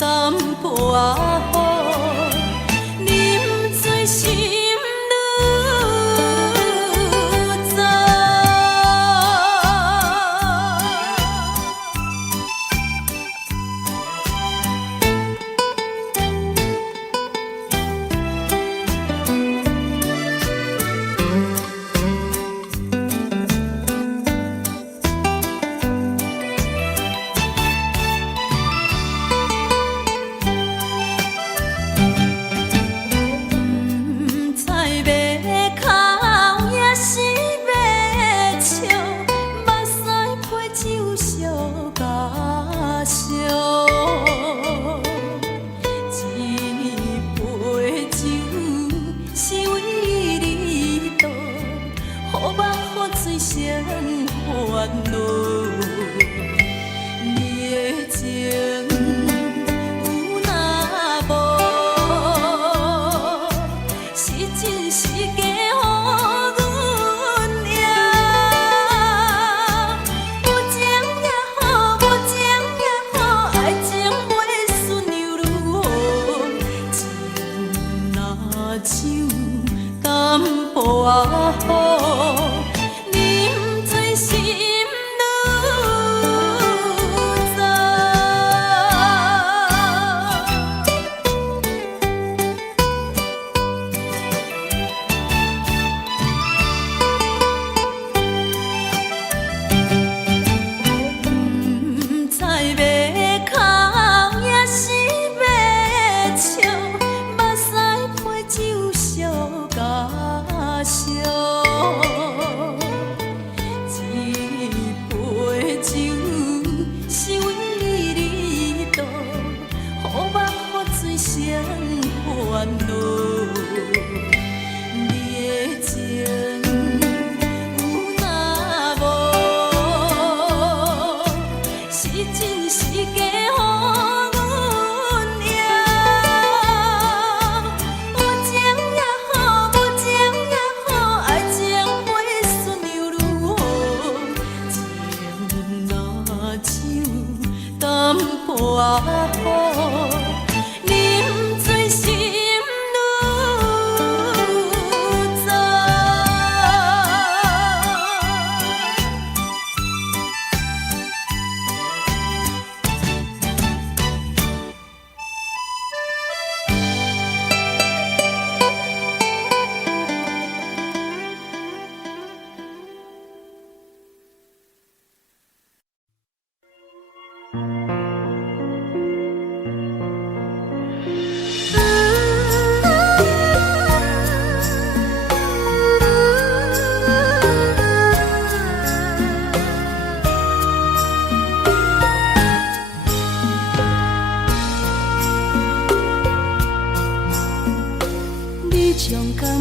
淡薄仔雨，啉醉心愈重。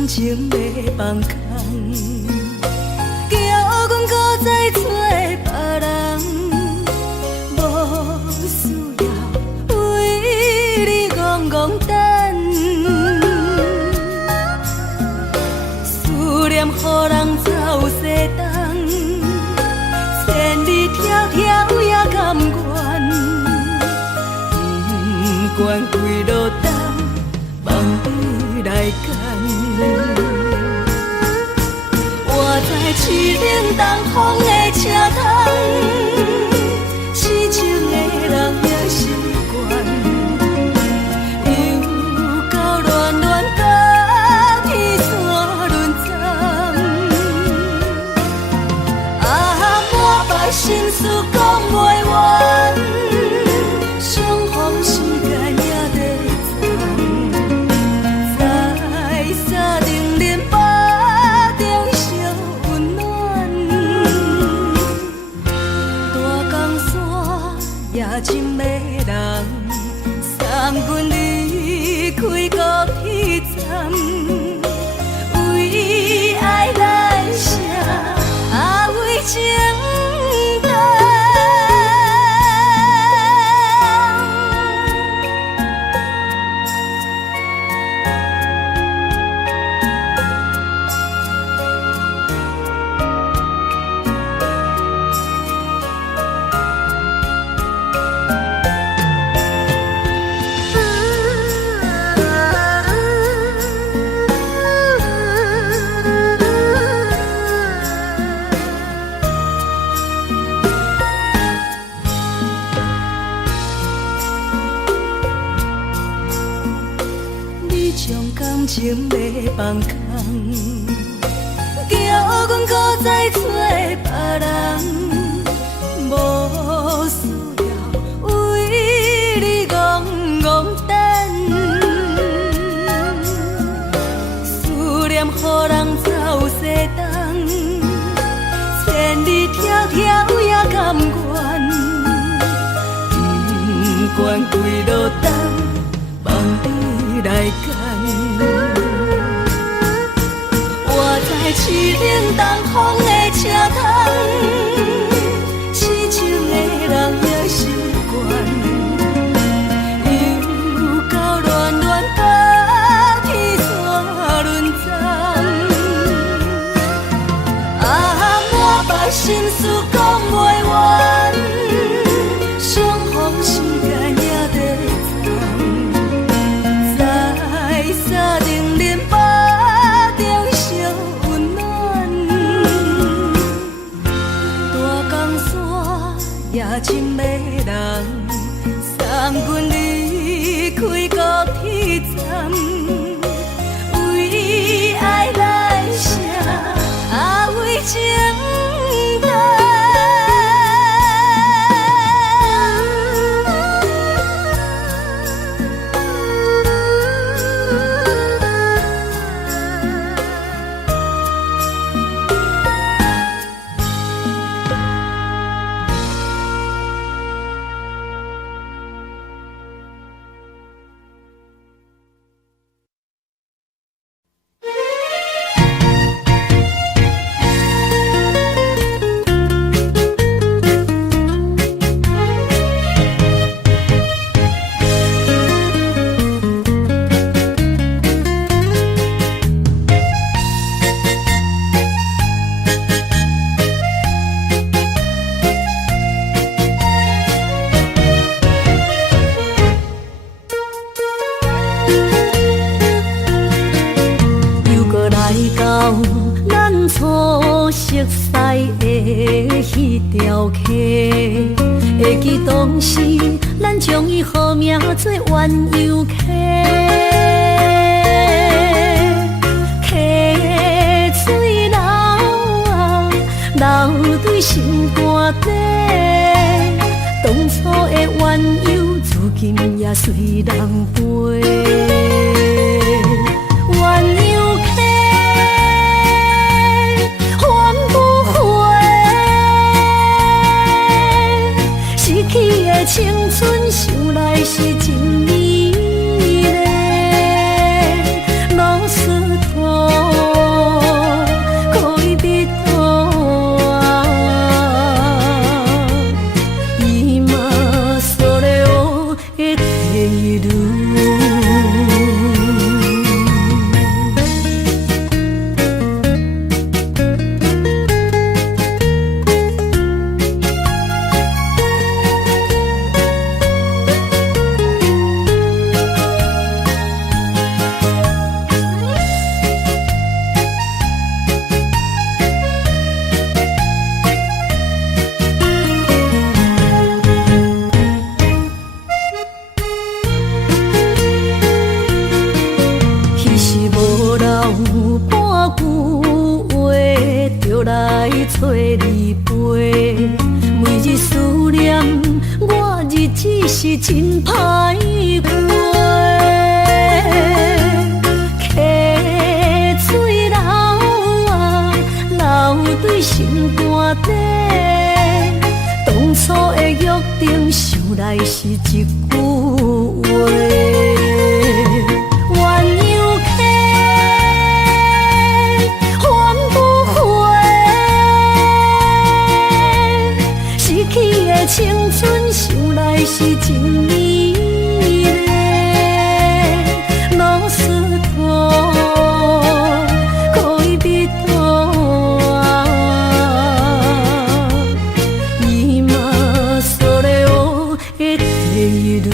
情要放空，叫阮搁再找别人，无需要为你戆戆等。思念予人走西东，千里迢迢也甘愿，不管几路东，梦伊来干。我在市顶东风的车窗，痴情的人也习惯，又到恋恋甲天山轮站。啊，满腹心事讲袂完，相逢时间也在站，在山顶林巴。夜深的人，送阮离开高铁站，为爱来写为情重。将感情要放空，叫阮搁再找别人，无需要为你戆戆等。思念予人走西东，千里迢迢也甘愿，不管几落冬，望你来干。我在凄冷东风的车窗，痴情的人也习惯，又到恋恋把天线轮转。啊，满腹心事讲袂完，相逢时间也在藏，在沙定林巴中烧温暖，大江山也真迷人，送阮离开高铁站，为爱来生，啊为情淡。熟悉的迄条溪，会记当时咱将伊号名做鸳鸯溪。溪水流啊，流对心肝底。当初的鸳鸯，如今也随人飞。鸳鸯溪。青春想来是真美丽，老师徒可以比途啊，伊嘛所了的地路。找你陪，每日思念，我日子是真歹过。溪水流啊，流对心肝底。当初的约定，想来是一句话。青春想来是真美丽，老师徒可以比途啊，伊嘛所了的地路。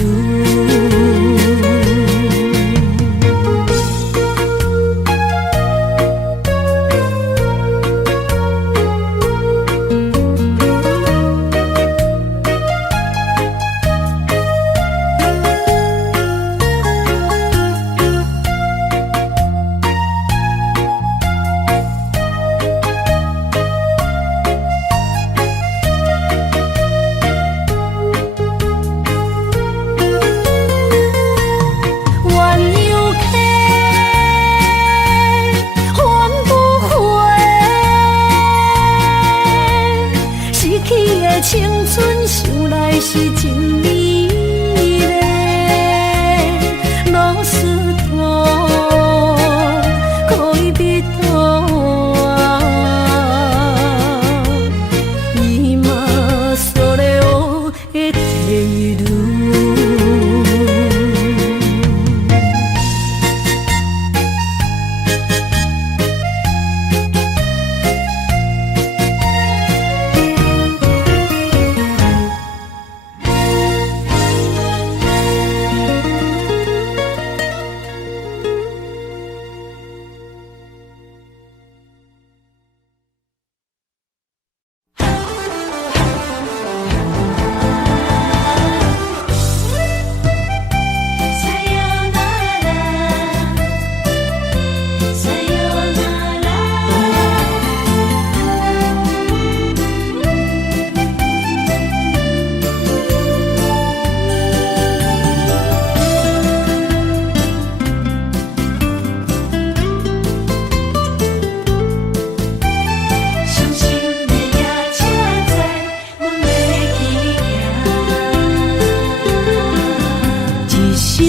声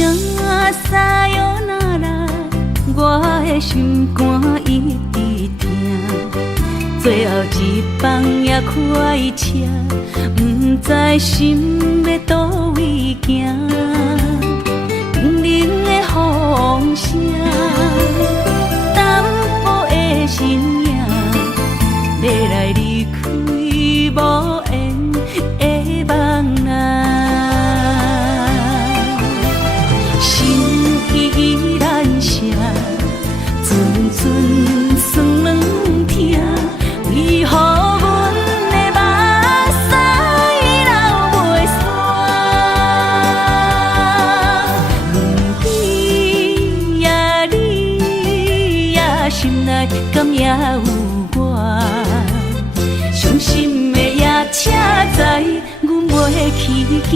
撒哟那拉，我的心肝一直疼。最后一放也开车，不知心要倒位行。冷冷的风声，淡薄的身影，要来离开无缘的梦啊。心依然舍，阵阵酸软疼。为何阮的目屎流袂煞？问你呀，你呀，心内敢也有我？伤心的夜车载，阮袂去行。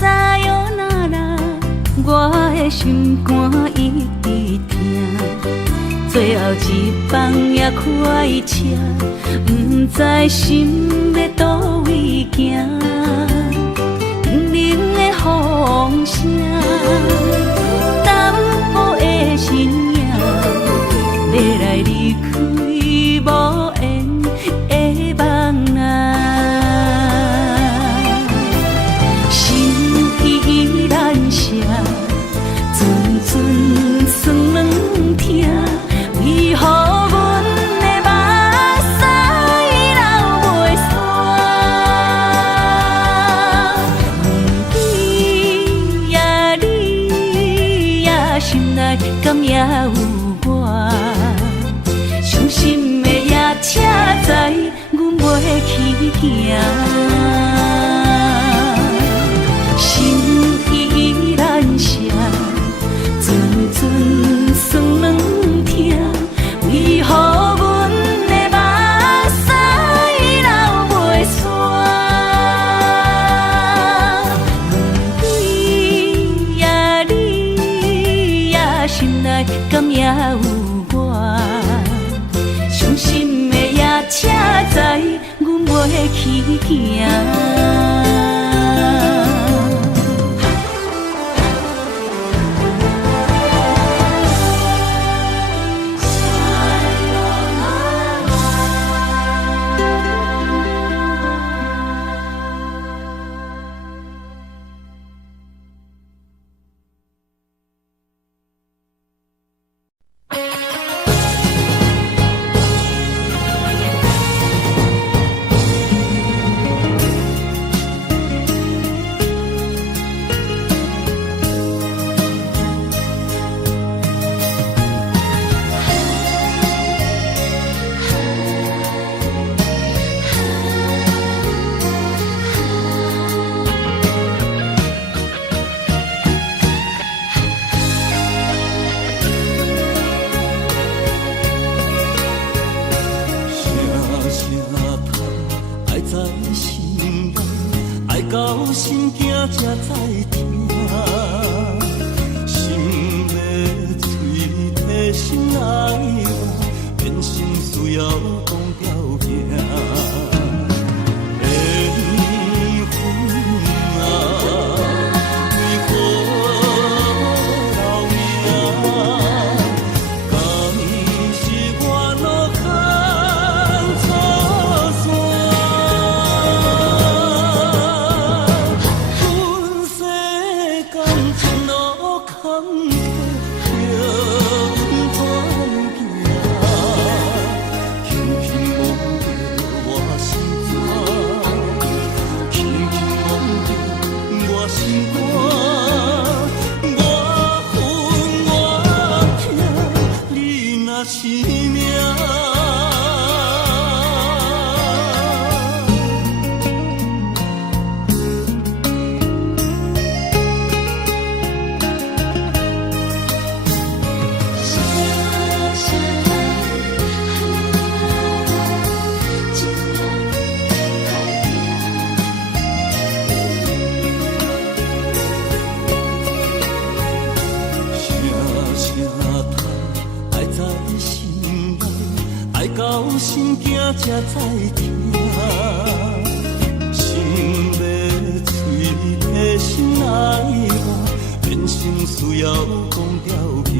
撒哟那拉，我的心肝一直疼。最后一放也开车，不知心要倒位行。冷冷的风声，淡薄的身影，要来离开无缘的梦啊。阵阵酸软疼，为何阮的目屎流袂煞？问你呀，你呀，心内敢也有我？伤心的夜车载，阮袂去行。心依然舍。阵阵酸软疼，为何阮的目屎流袂煞？问你呀，你呀，心内敢也有我？伤心的夜车载，阮袂去行。心惊才知听，心要吹替心爱我，变心需要讲条件。缘分啊，为何留名？敢是我路坎错线？心惊才知听，心要嘴提心爱我，变心需要讲条行。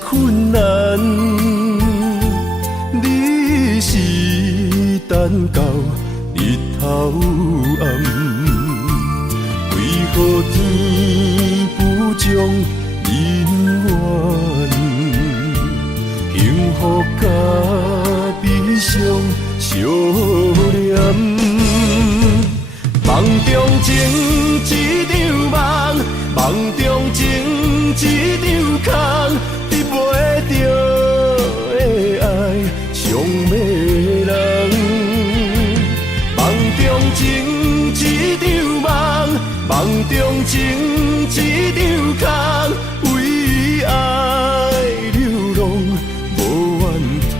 困难，你是等到日头暗，为何天不将人怨？幸福甲悲伤相连，梦中情一场梦，梦中情一场空。得袂着的爱，伤迷人。梦中情一场梦，梦中情一场空，为爱流浪无怨叹。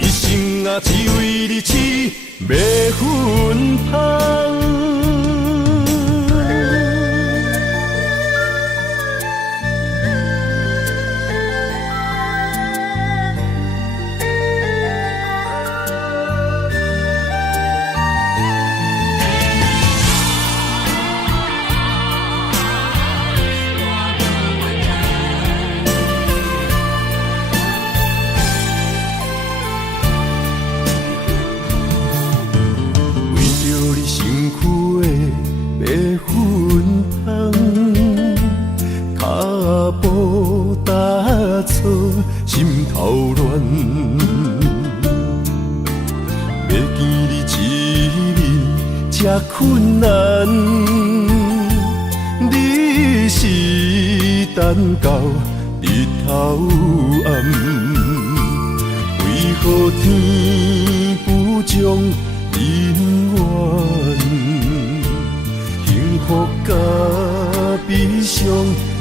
一生啊，只为你痴，袂分芳。心头乱，要见你一面这困难。是等到日头暗，为何天不将人怨？幸福甲悲伤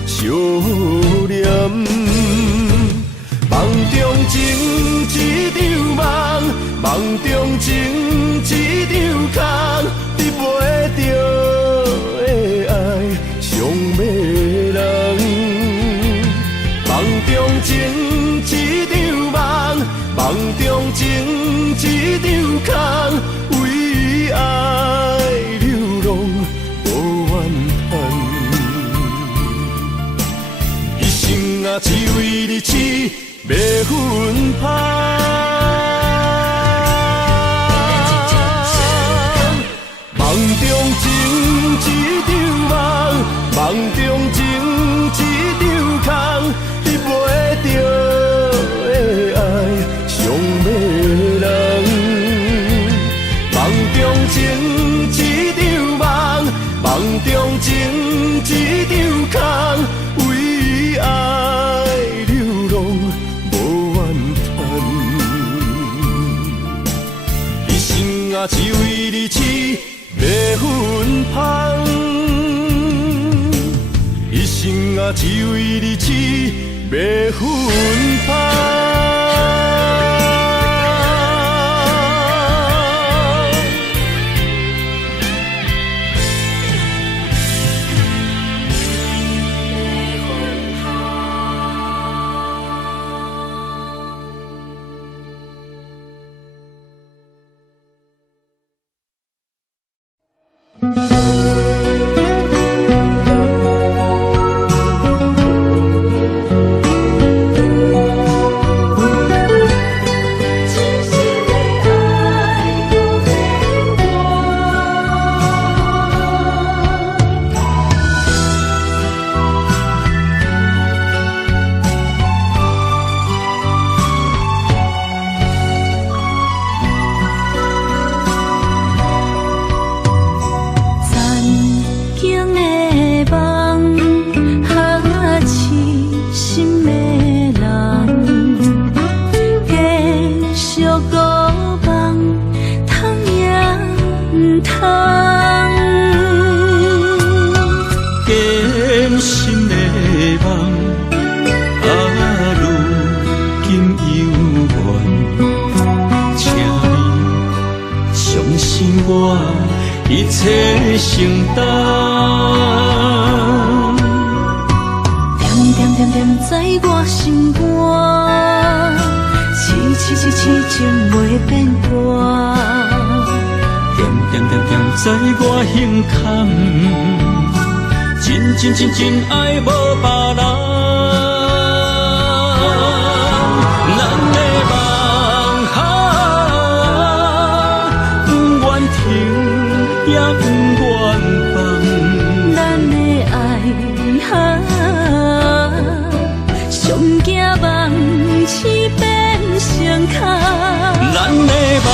相连，梦中情一场梦，梦中情一场空，得袂着的爱上迷人。梦中情一场梦，梦中情一场空，为爱流浪无怨叹。一生啊，只为你痴袂分芳。梦中情一场梦，梦中情一场空，得袂着的爱上迷人。梦中情一场梦，梦中情一场空，为爱流浪无怨叹。一生啊，只为你痴袂分芳。一生啊，只为你痴袂分芳。一切承担，点点点点在我心肝，痴情袂变卦，点点点点在我胸坎，真爱无别人。也不愿放，咱的爱上惊梦痴变成空，咱的梦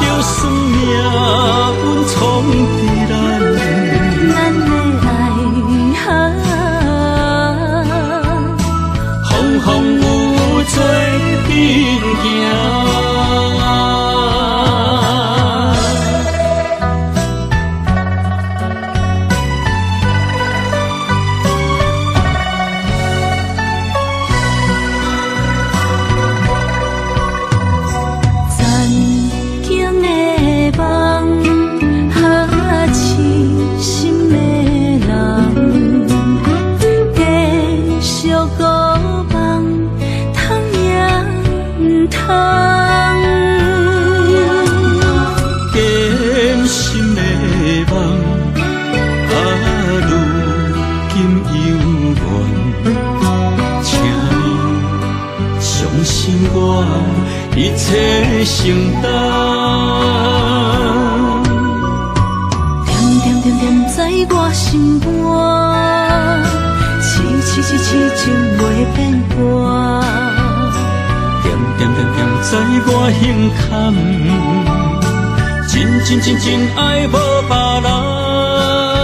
就算命运冲伫咱，咱的爱风风雨做阵行。一切承担，点点点点在我心肝，痴情袂变卦，点点点点在我胸坎，真爱无别人。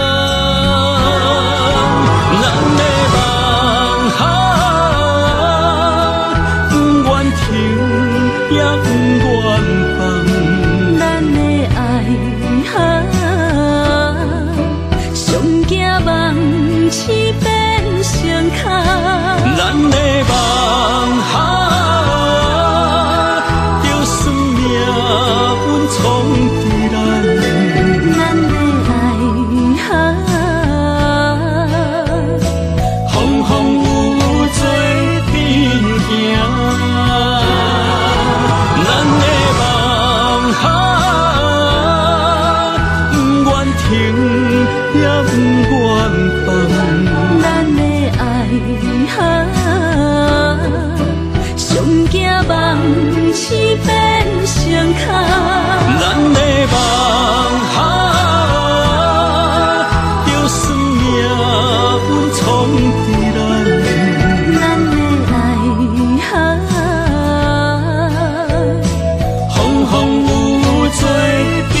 伫人。咱的爱风风雨雨做阵行。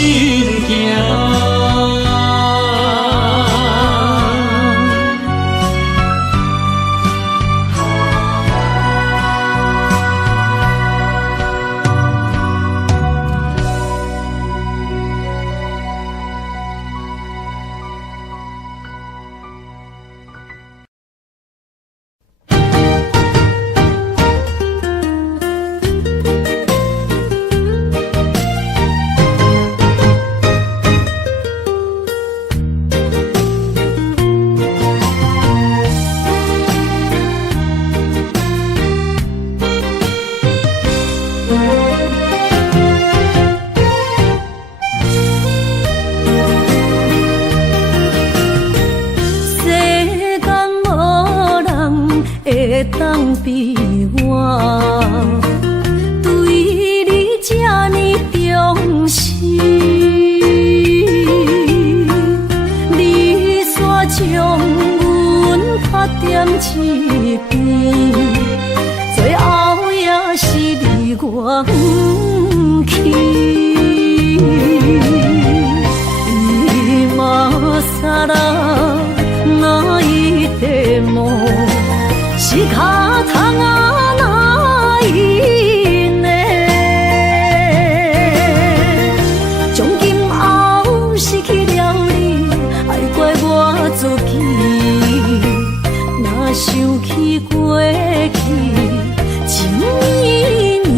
当比我对你这呢重视，你煞将阮拍点一边，最后也是离我远去。伊嘛撒啦那一地梦。是脚痛啊，哪伊呢？从今后失去了你，爱怪我自己。若想起过去情绵绵，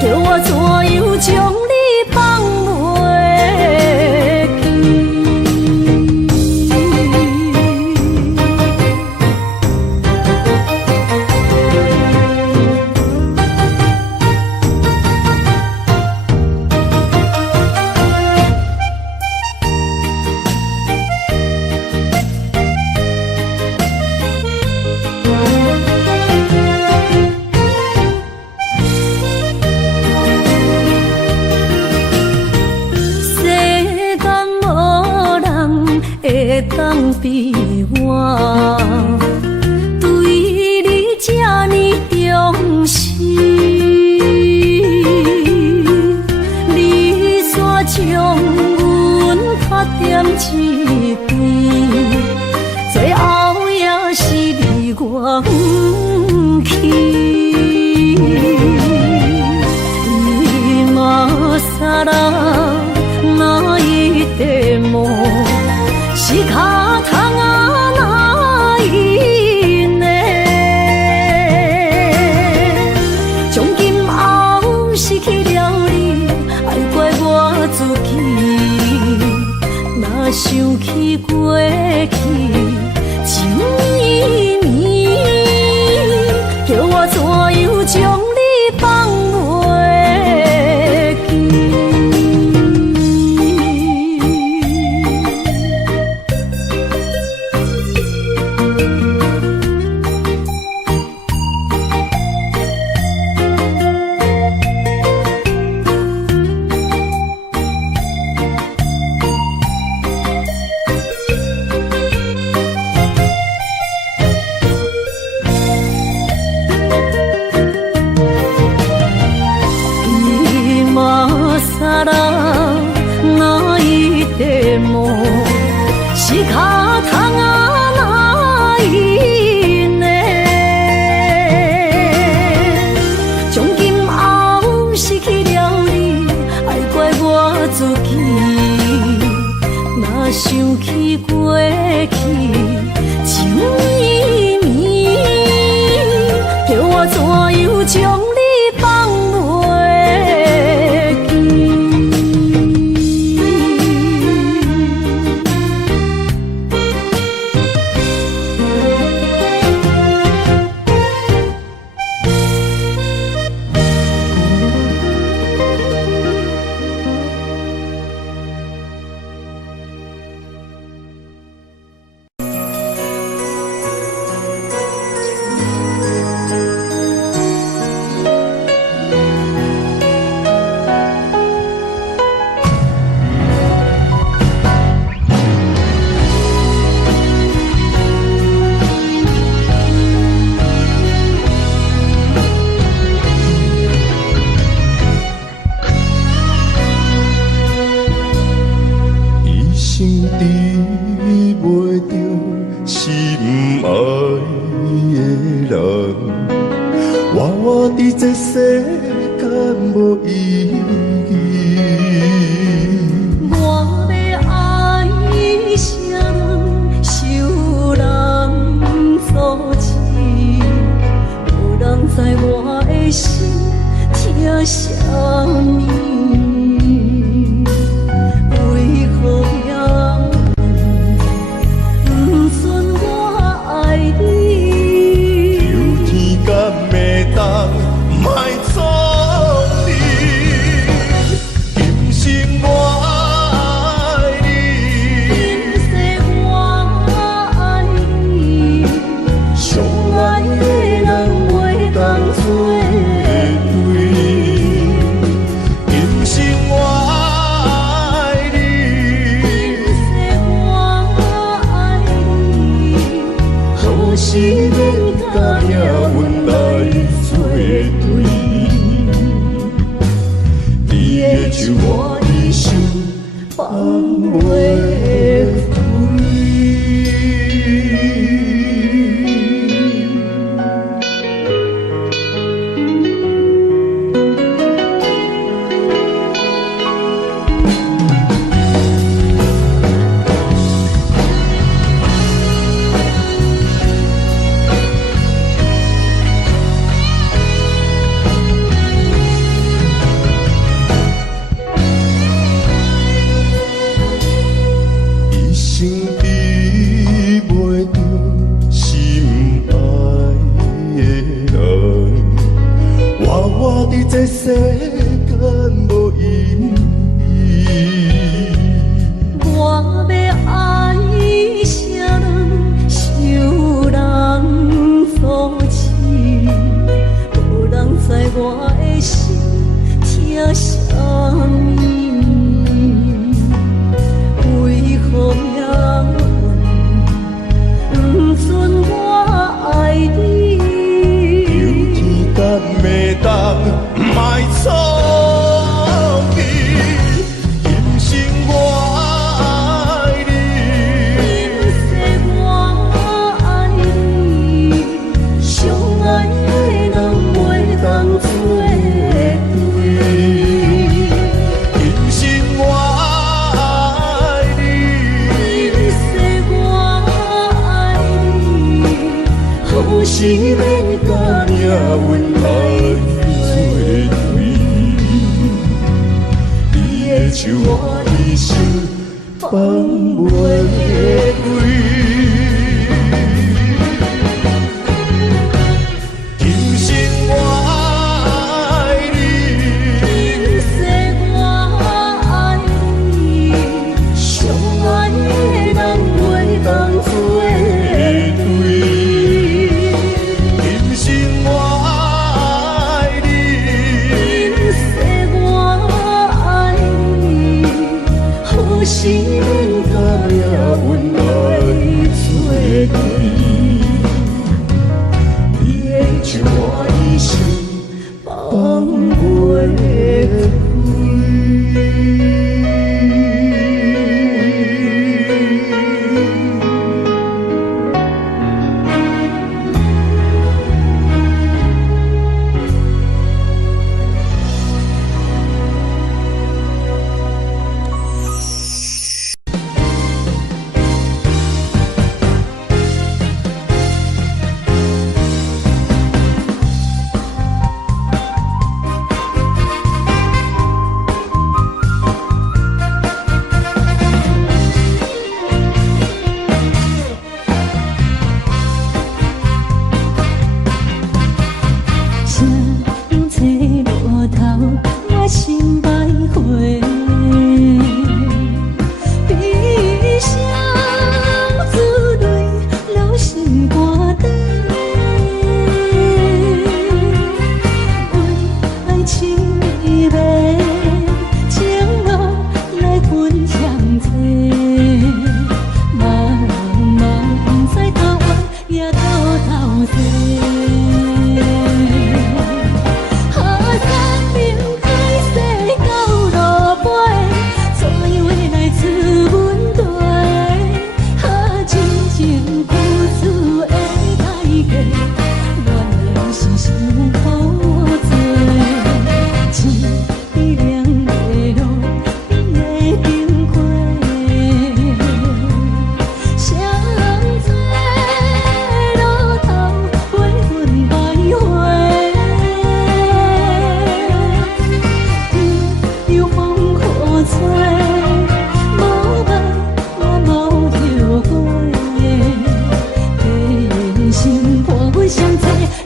叫我怎样将你放袂记？当比我对你这呢重视，你煞将阮拍点一边，最后也是离我远去。伊嘛撒啦那一地梦。是脚痛啊，哪伊呢？从今后失去了你，爱怪我自己。若想起过爱的人，我伫这世间无意义。我要爱啥人，受人所欺，无人知我的心疼啥物。为何也不准我爱你？有天敢会当莫错你，今生我爱你，今世我爱你，相爱的人袂当做对。今生我爱你，今世我爱你，何时免甲命运来作对？你的手我一生放袂开。一生比袂着心爱的人，我伫这世间无意义。我要爱啥人，受人所欺，无人知我的心疼啥物。为何也不准我爱你？有天敢会当莫错你，今生我爱你，今世我爱你，相爱的人袂当做对。今生我爱你，今世我爱你，何时免甲命运来作对？你的手我一生放袂开。今生我爱你，今世我爱你，相爱的人袂当做对。今生我爱你，今世我爱你，何时免甲命运来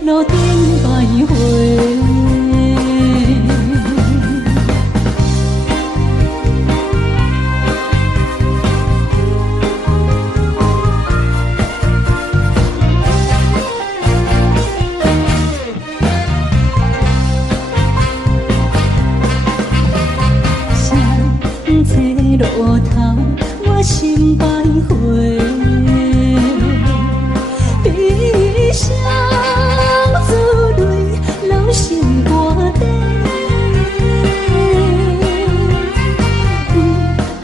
路顶徘徊。路头，我心徘徊，悲伤珠泪流心肝底，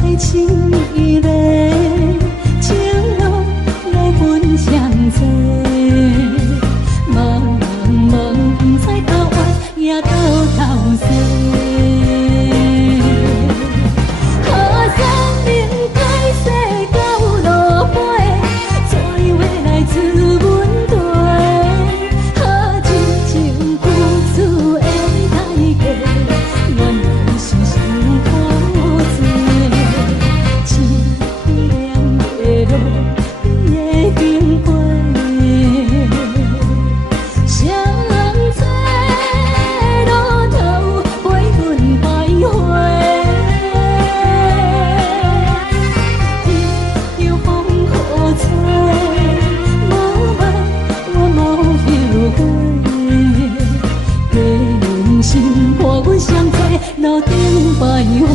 爱情伊个情路来分相济，茫茫不知到弯也到头西。路顶徘徊。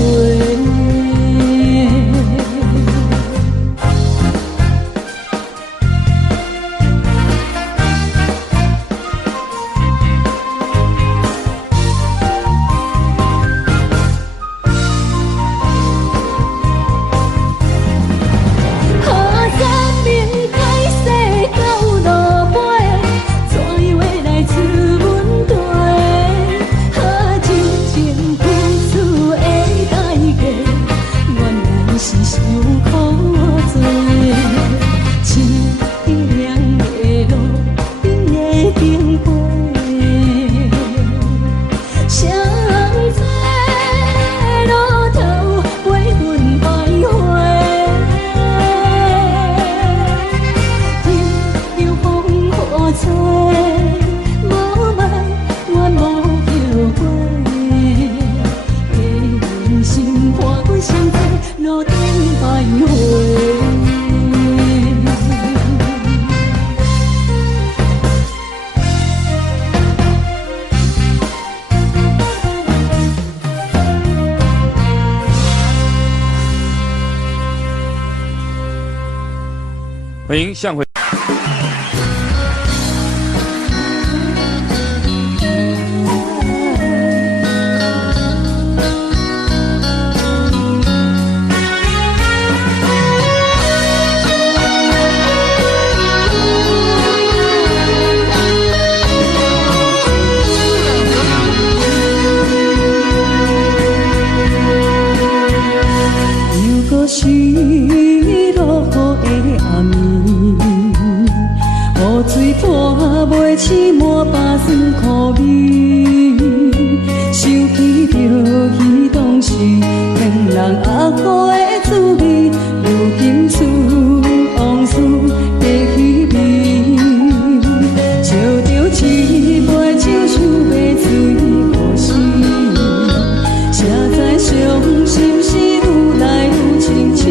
欢迎向回。又搁是落雨的暗暝，雨水泼袂起满巴酸苦味，想起着彼当时骗人压苦的滋味，如今思往事在稀微，笑着一杯酒想要醉过时，谁知伤心事愈来愈清醒。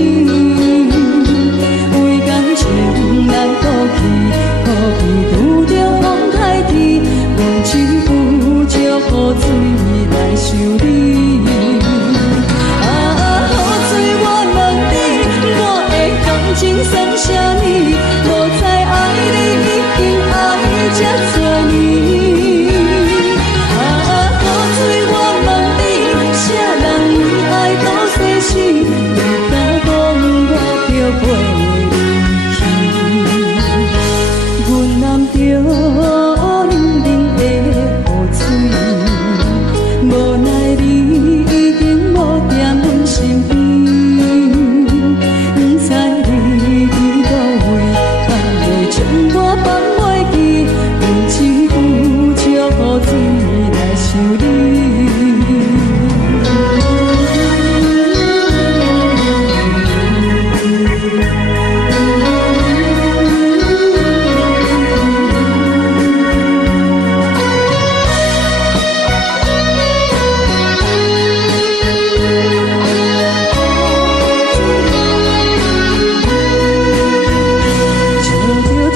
难过去，可比拄着风台天，无手不借雨水来修理。雨水我问你，我的感情算啥呢？无知爱你已经爱这多年。雨水我问你，啥人为爱到生死？你敢讲我着袂？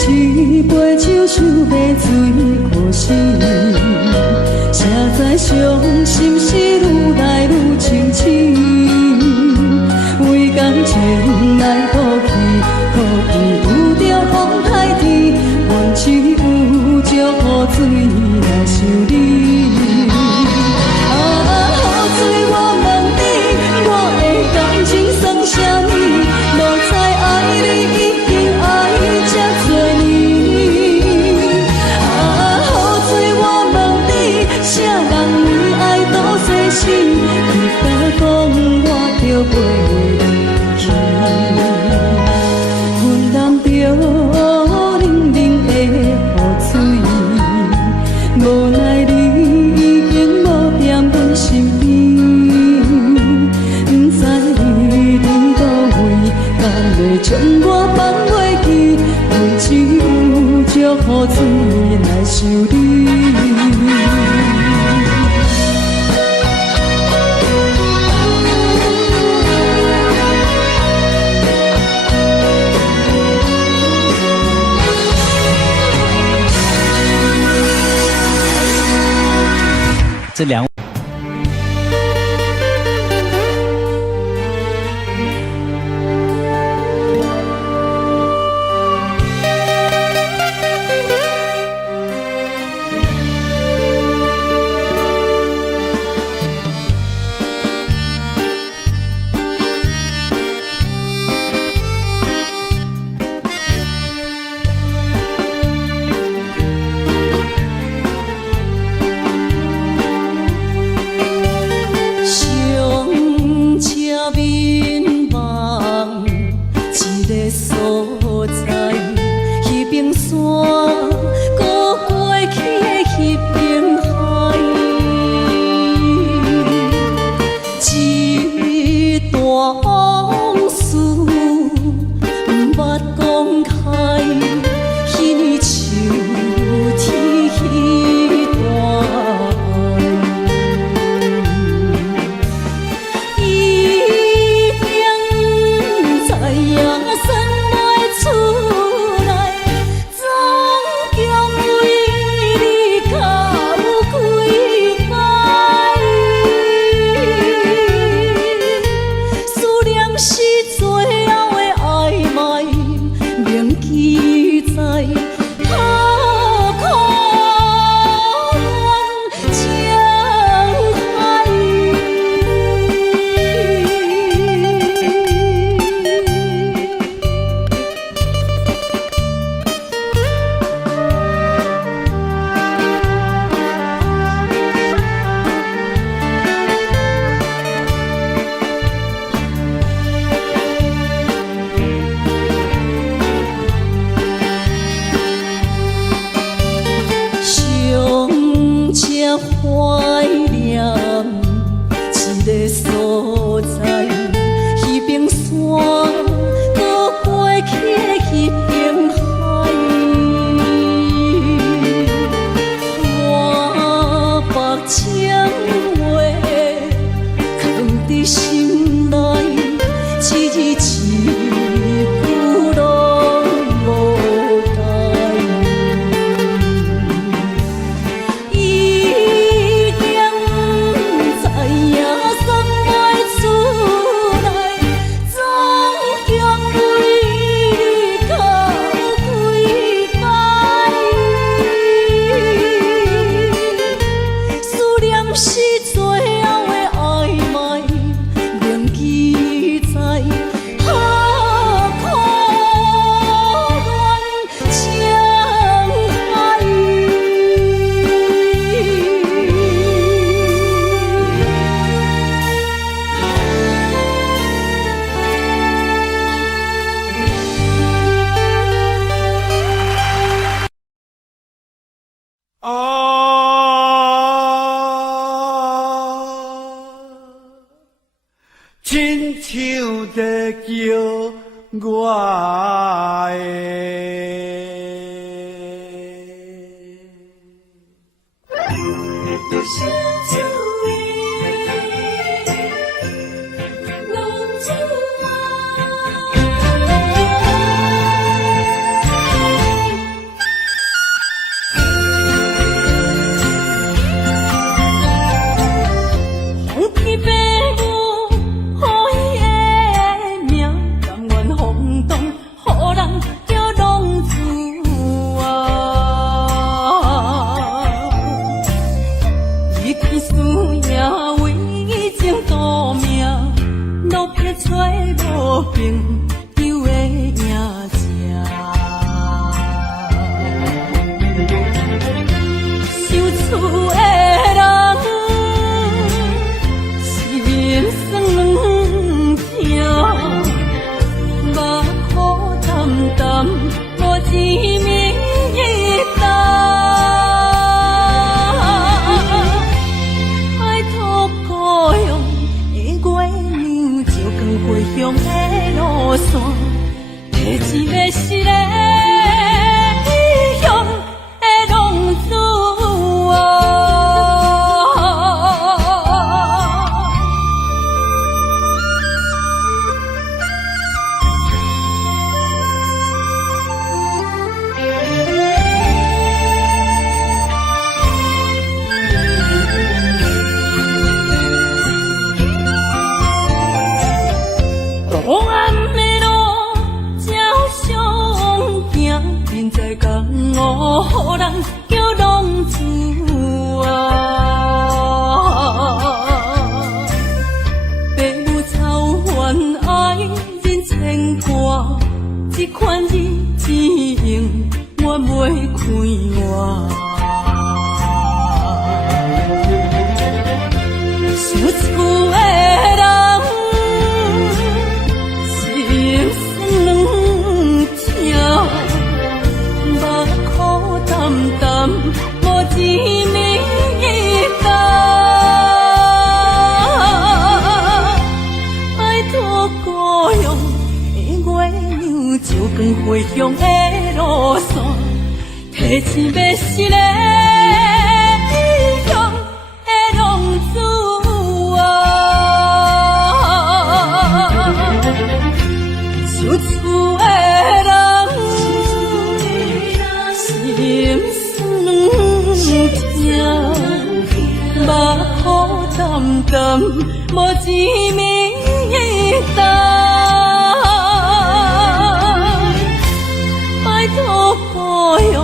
一杯酒想要醉可惜，谁知伤心事愈来愈清醒，为感情来哭泣，可见有着风台天，阮只有祝雨水来想你。将我放袂记，阮只有祝雨水来想你。这两。亲像在叫我我。想厝的人，心酸两条，目眶淡淡，无一面红。拜托故乡的月亮，照光回乡的路线，提醒要是个异乡的浪子啊。想厝的人，心酸两条，目眶淡淡，无一面红。拜托故乡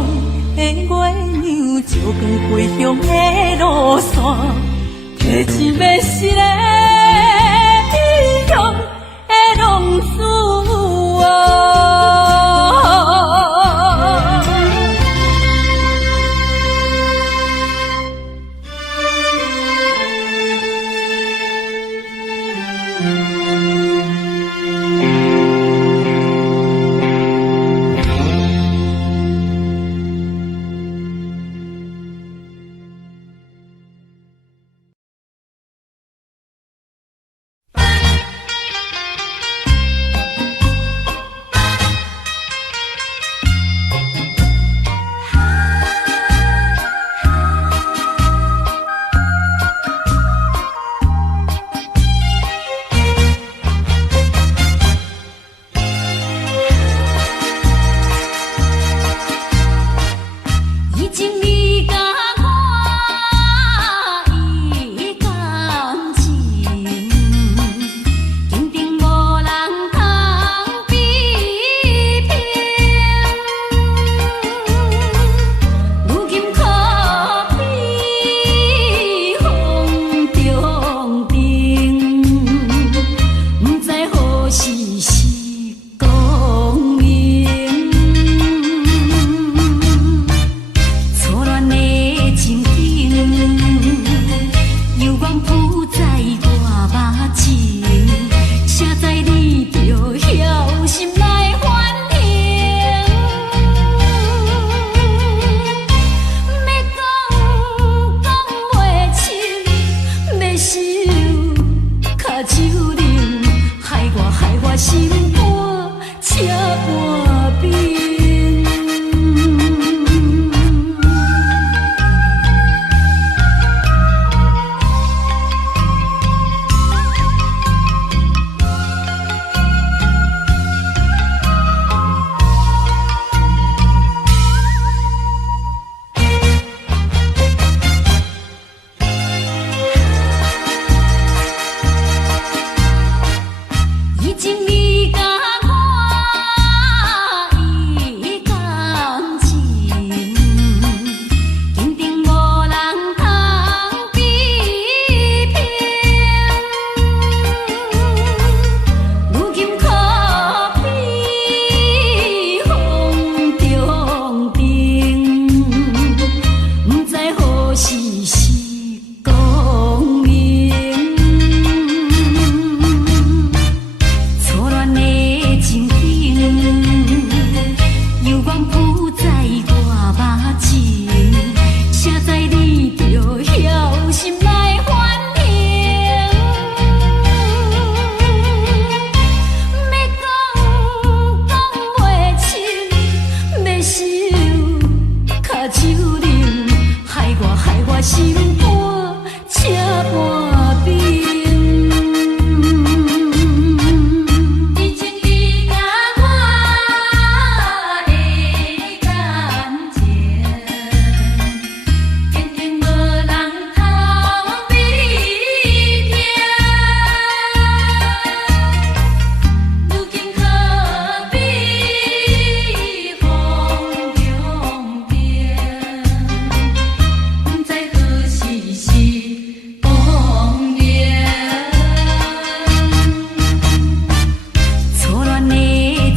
的月亮，照光回乡的路线，提醒要是个异乡的浪子啊。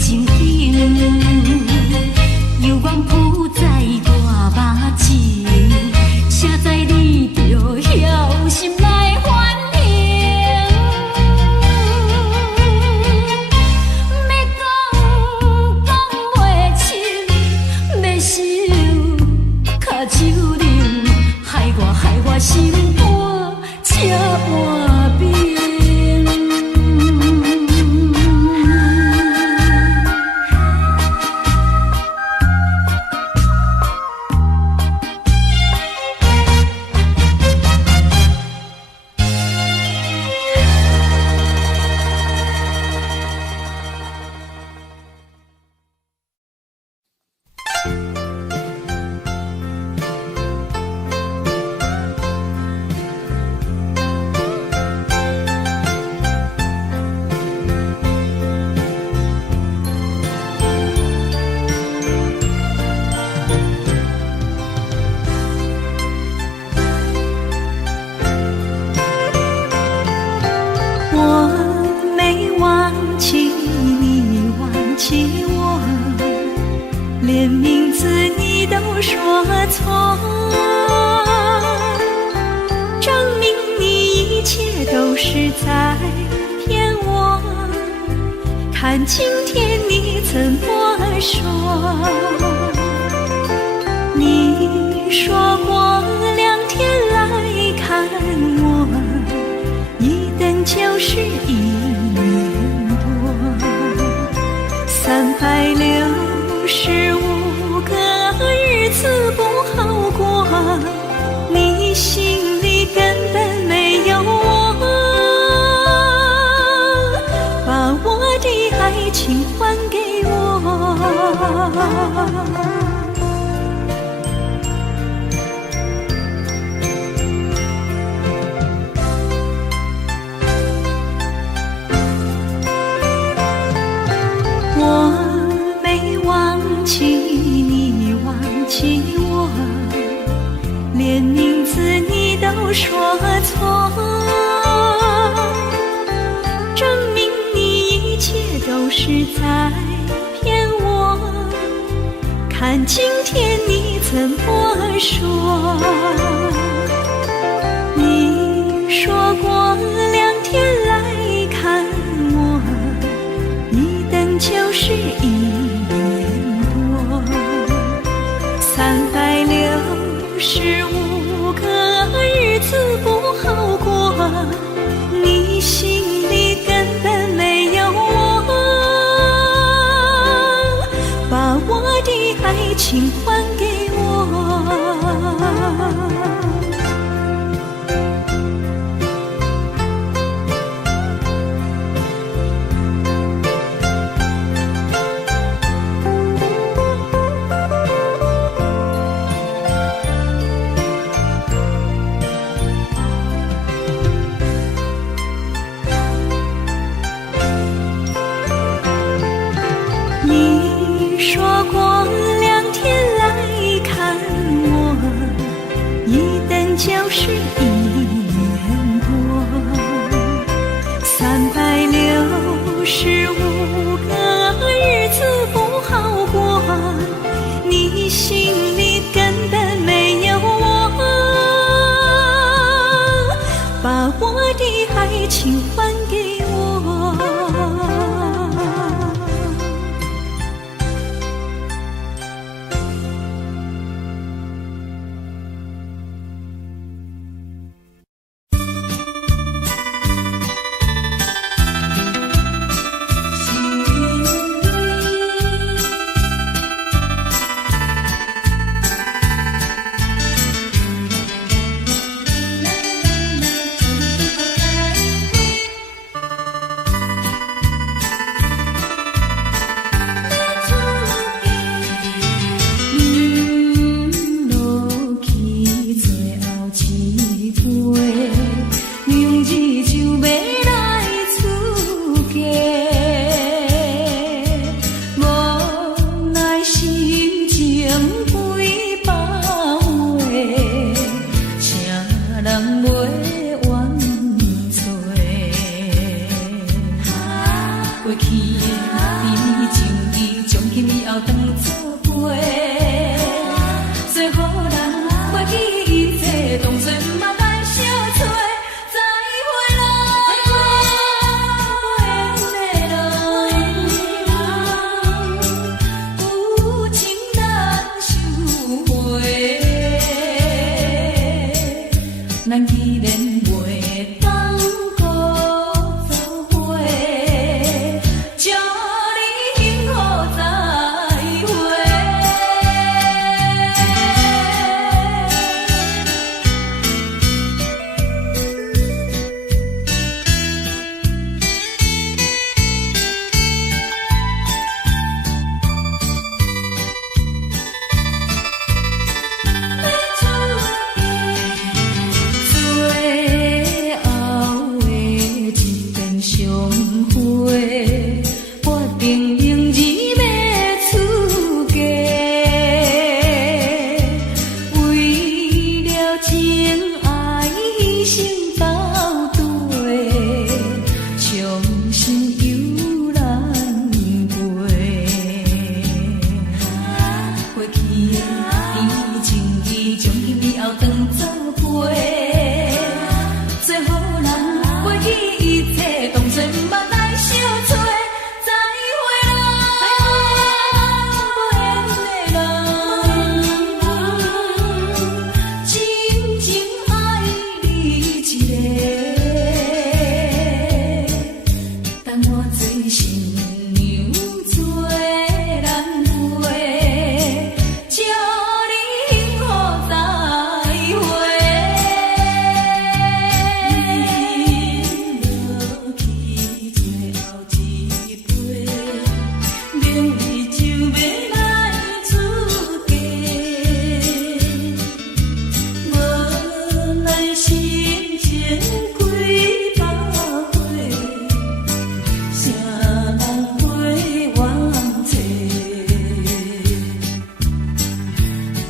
情景，犹原浮在我心肝才换冰。连名字你都说错，证明你一切都是在骗我。看今天你怎么说？你说过2天来看我，一等就是1年多，365个日子不好过，你心里根本没有我，把我的爱情还给我。你忘记我，连名字你都说错，证明你一切都是在骗我。看今天你怎么说？你说过2天来看我，一等就是1年。365个日子不好过，你心里根本没有我，把我的爱情还给我。你说过2天来看我，一等就是1年多，365个日子不好过，你心里根本没有我，把我的爱情还给我。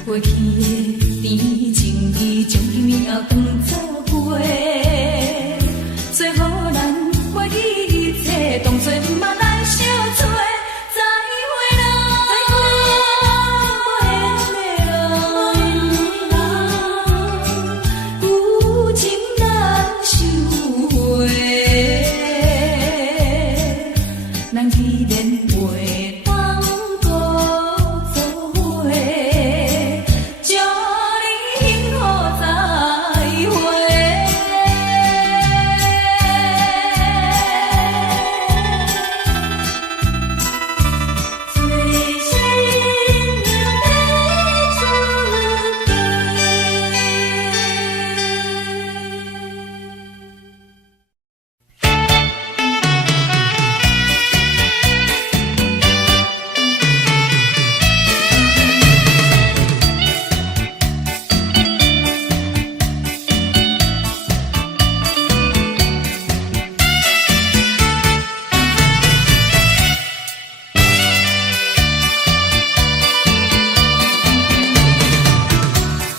过去的甜情意，将伊也当作花，最好咱抹去一切，当作毋捌咱相做。再会啦，无缘的人，有情难收回，咱既然袂当搁做伙，祝你幸福再会。最心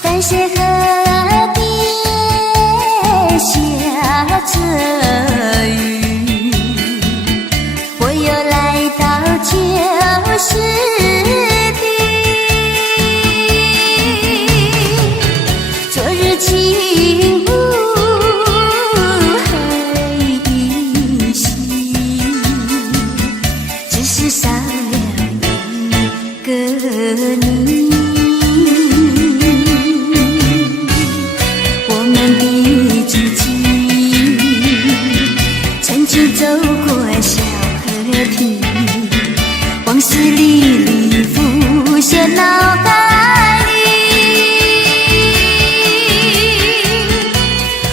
但是河边下着雨，我又来到旧时地。昨日情雾还依稀，只是少了一个你。走过小河堤，往事历历浮现脑海里。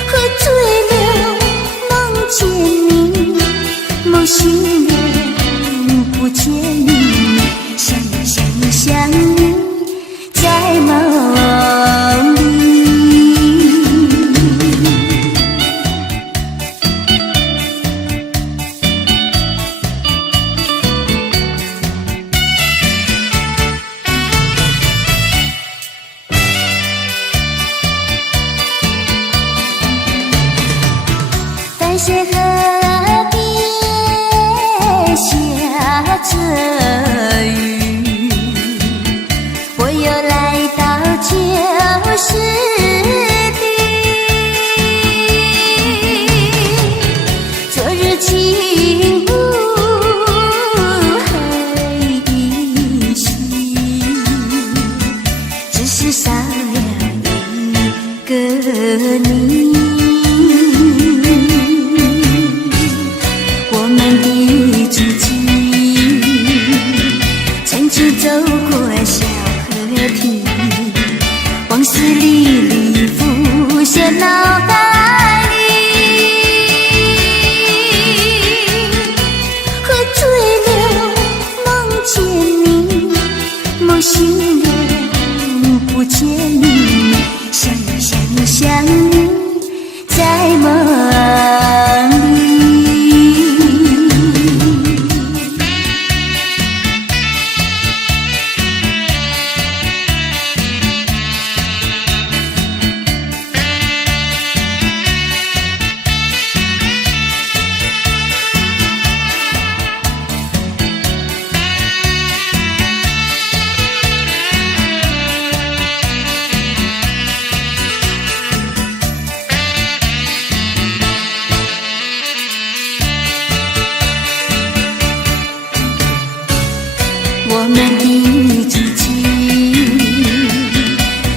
喝醉了，梦见你，梦醒了，不见你，想你，在梦里。但是河边下着雨，我又来到旧时地。昨日情雾还依稀，只是少了一个你。走过小河堤，往事历历浮现脑海里。喝醉了，梦见你，梦醒了，不见你，想你，在梦里。我们的知己，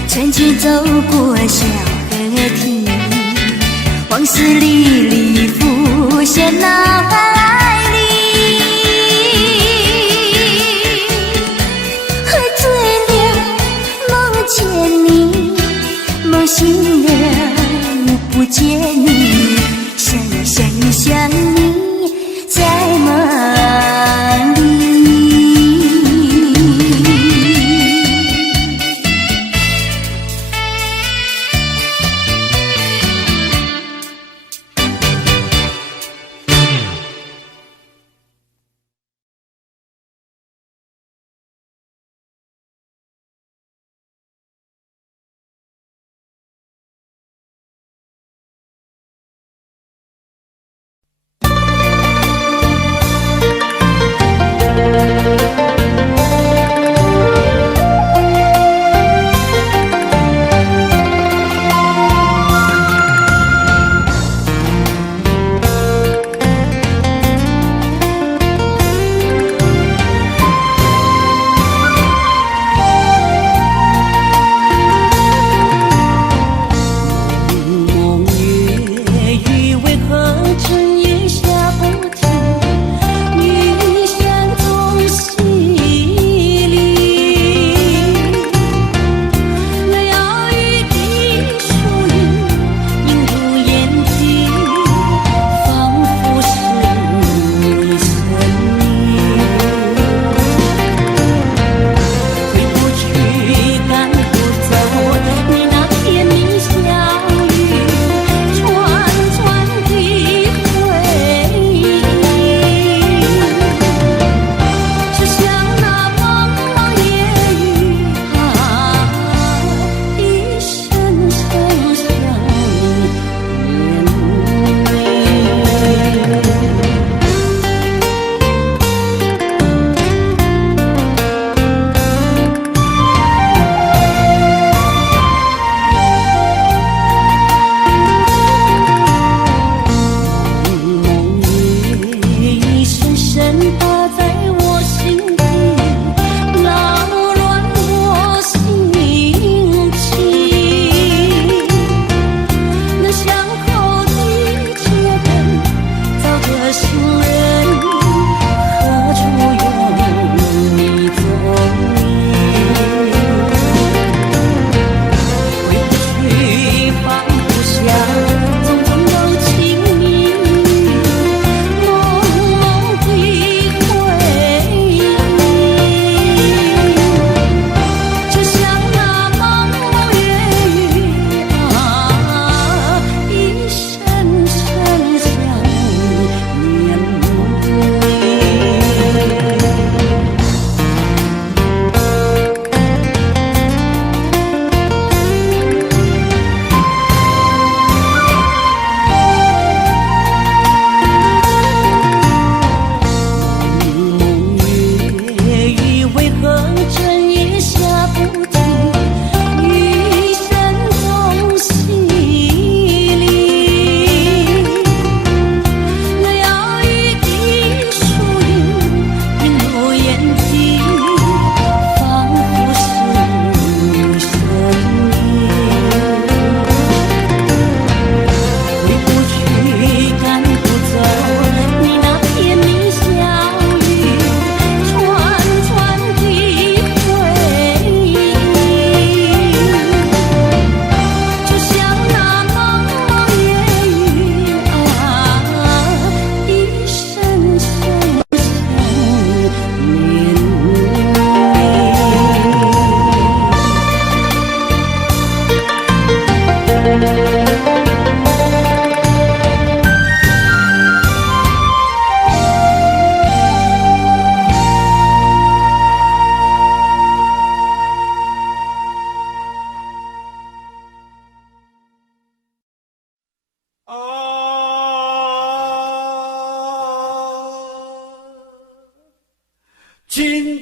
曾经走过小河堤，往事历历浮现脑海里。喝醉了，梦见你，梦醒了，不见你，想你，在梦里。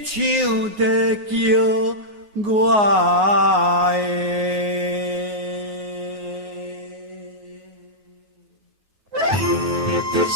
唱在叫我的。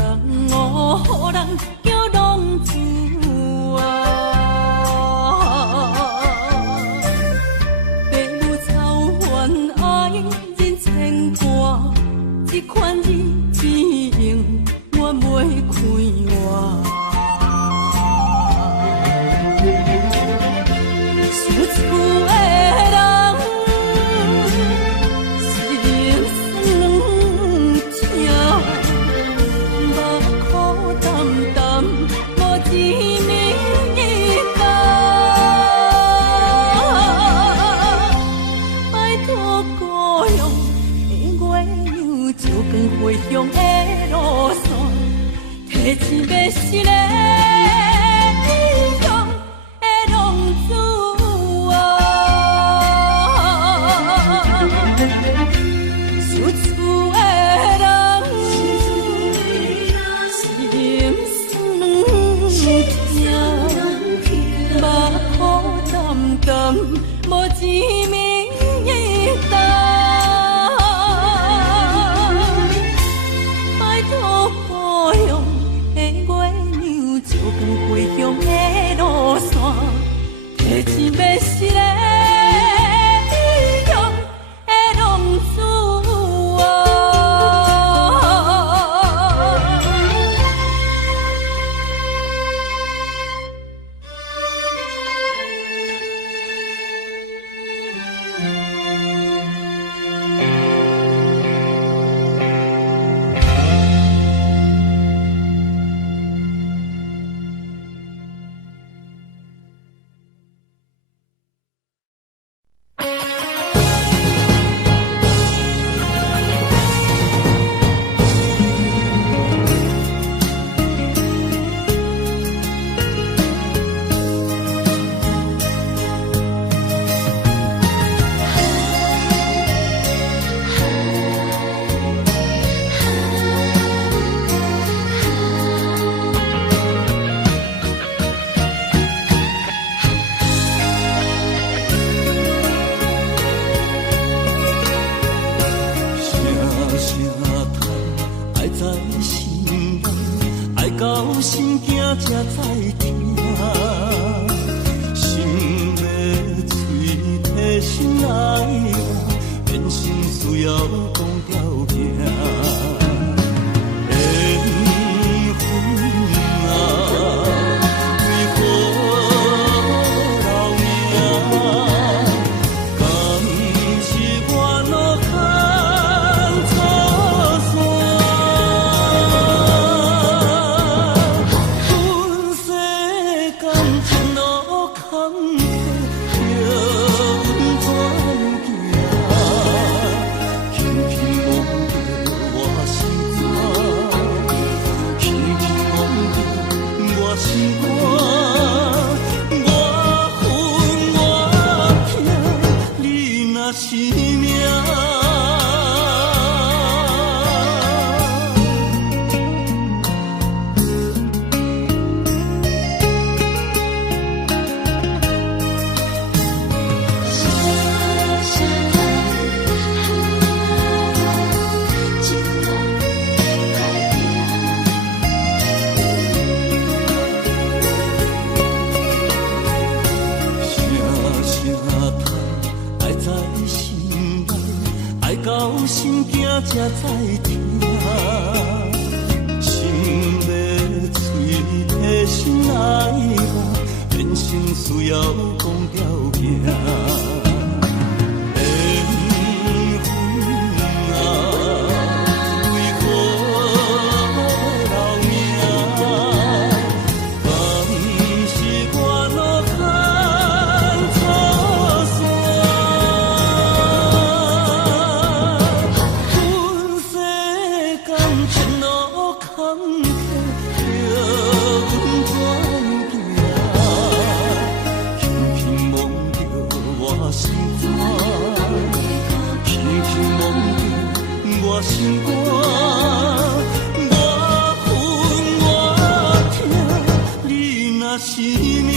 坎坷，叫阮怎行？心爱我，人生需要讲条件。心肝，我恨我痛，你若是命。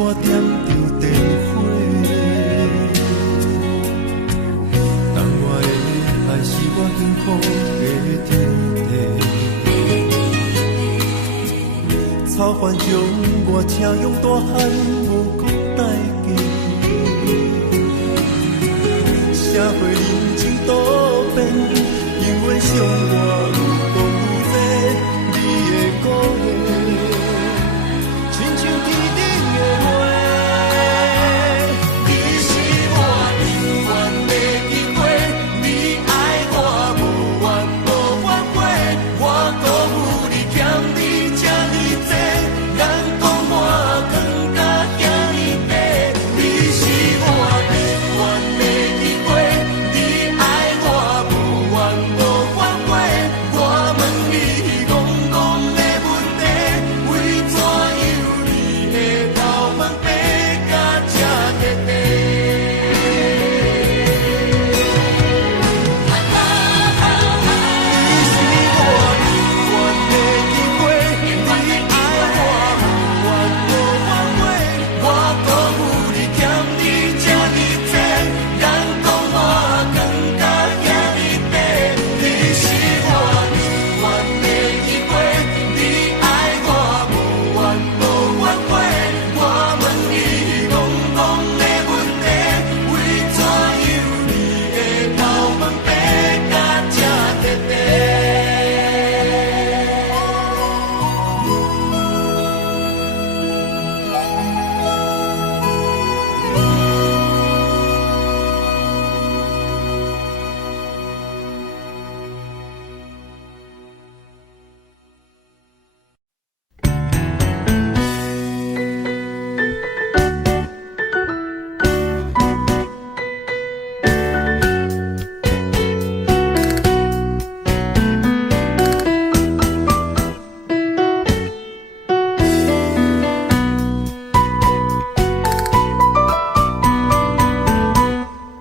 我点着草原将我车用大汉无讲代价，社会人情多变，永远相我有讲有这你的鼓励，亲像天顶的花。你是我永远的机会，你爱我无怨无怨悔，我辜负你欠你这呢多，人讲我更加惊你短。你是我永远的机会，你爱我无怨无怨悔，我问你戆戆的问题，为怎样你会头毛白甲这短短？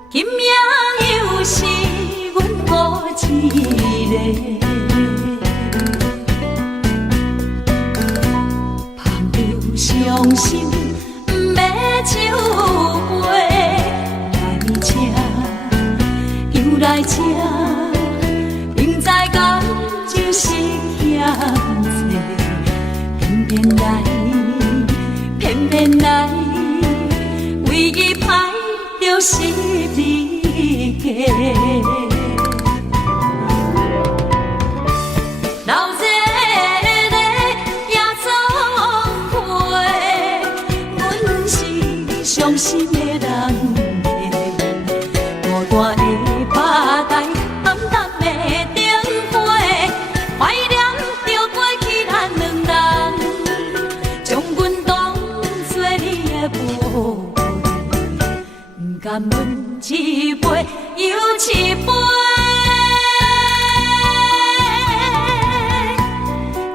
今夜又是阮孤一个，捧着伤心不要酒杯，来吃又来吃，明知感情是欠债，偏偏来，偏偏来，为伊歹着是你家。老热热夜总会，阮是伤心的人。孤单的吧台，暗淡的灯火，怀念着过去咱两人，将阮当作你的宝贝，不甘阮一杯又一杯。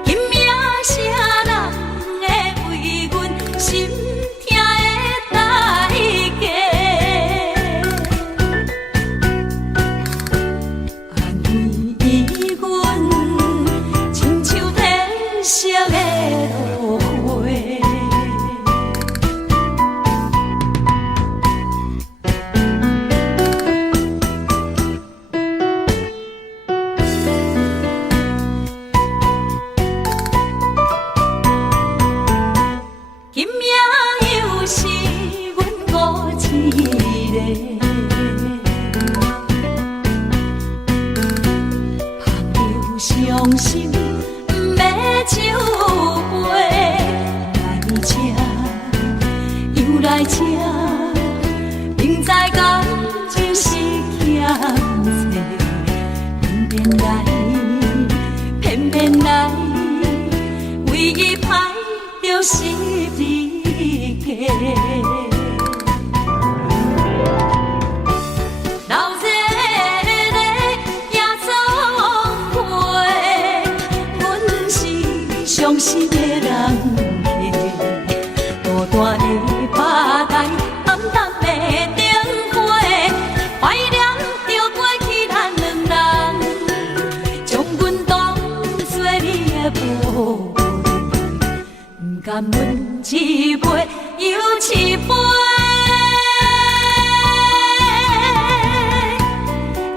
今夜啥人会为阮心痛的代价？安慰阮，亲像褪色的落花。今夜又是阮孤一个，捧着伤心不要酒杯，来吃又来吃，明知感情是欠债，偏偏来，偏偏来，为伊歹着是你家。老热热夜总会，阮是伤心的人。孤单的吧台，暗淡的灯火，怀念着过去咱两人，将阮当作你的宝贝，不甘阮一杯又一杯。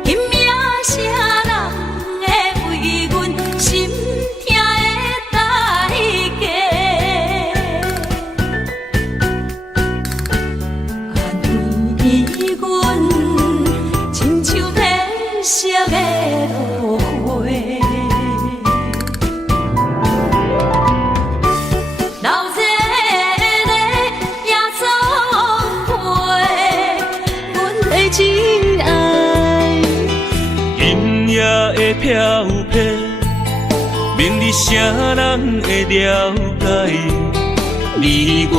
今夜啥人会为阮心痛的代价？明日啥人会了解？你我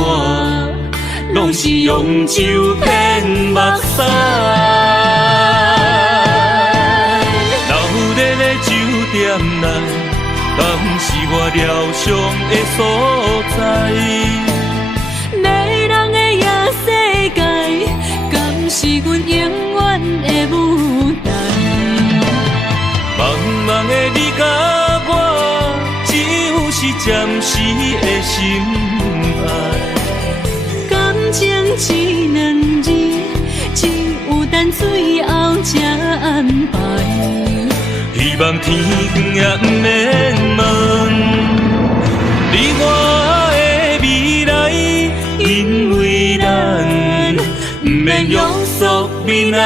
拢是用酒骗目屎。流热的酒店内，敢是我疗伤的所在？迷人的夜世界，敢是阮永远的舞台？茫茫的你甲我，只有是暂时的心爱。感情一两字，只有等最后才安排。希望天光也不免问你我的未来，因为咱不免约束明仔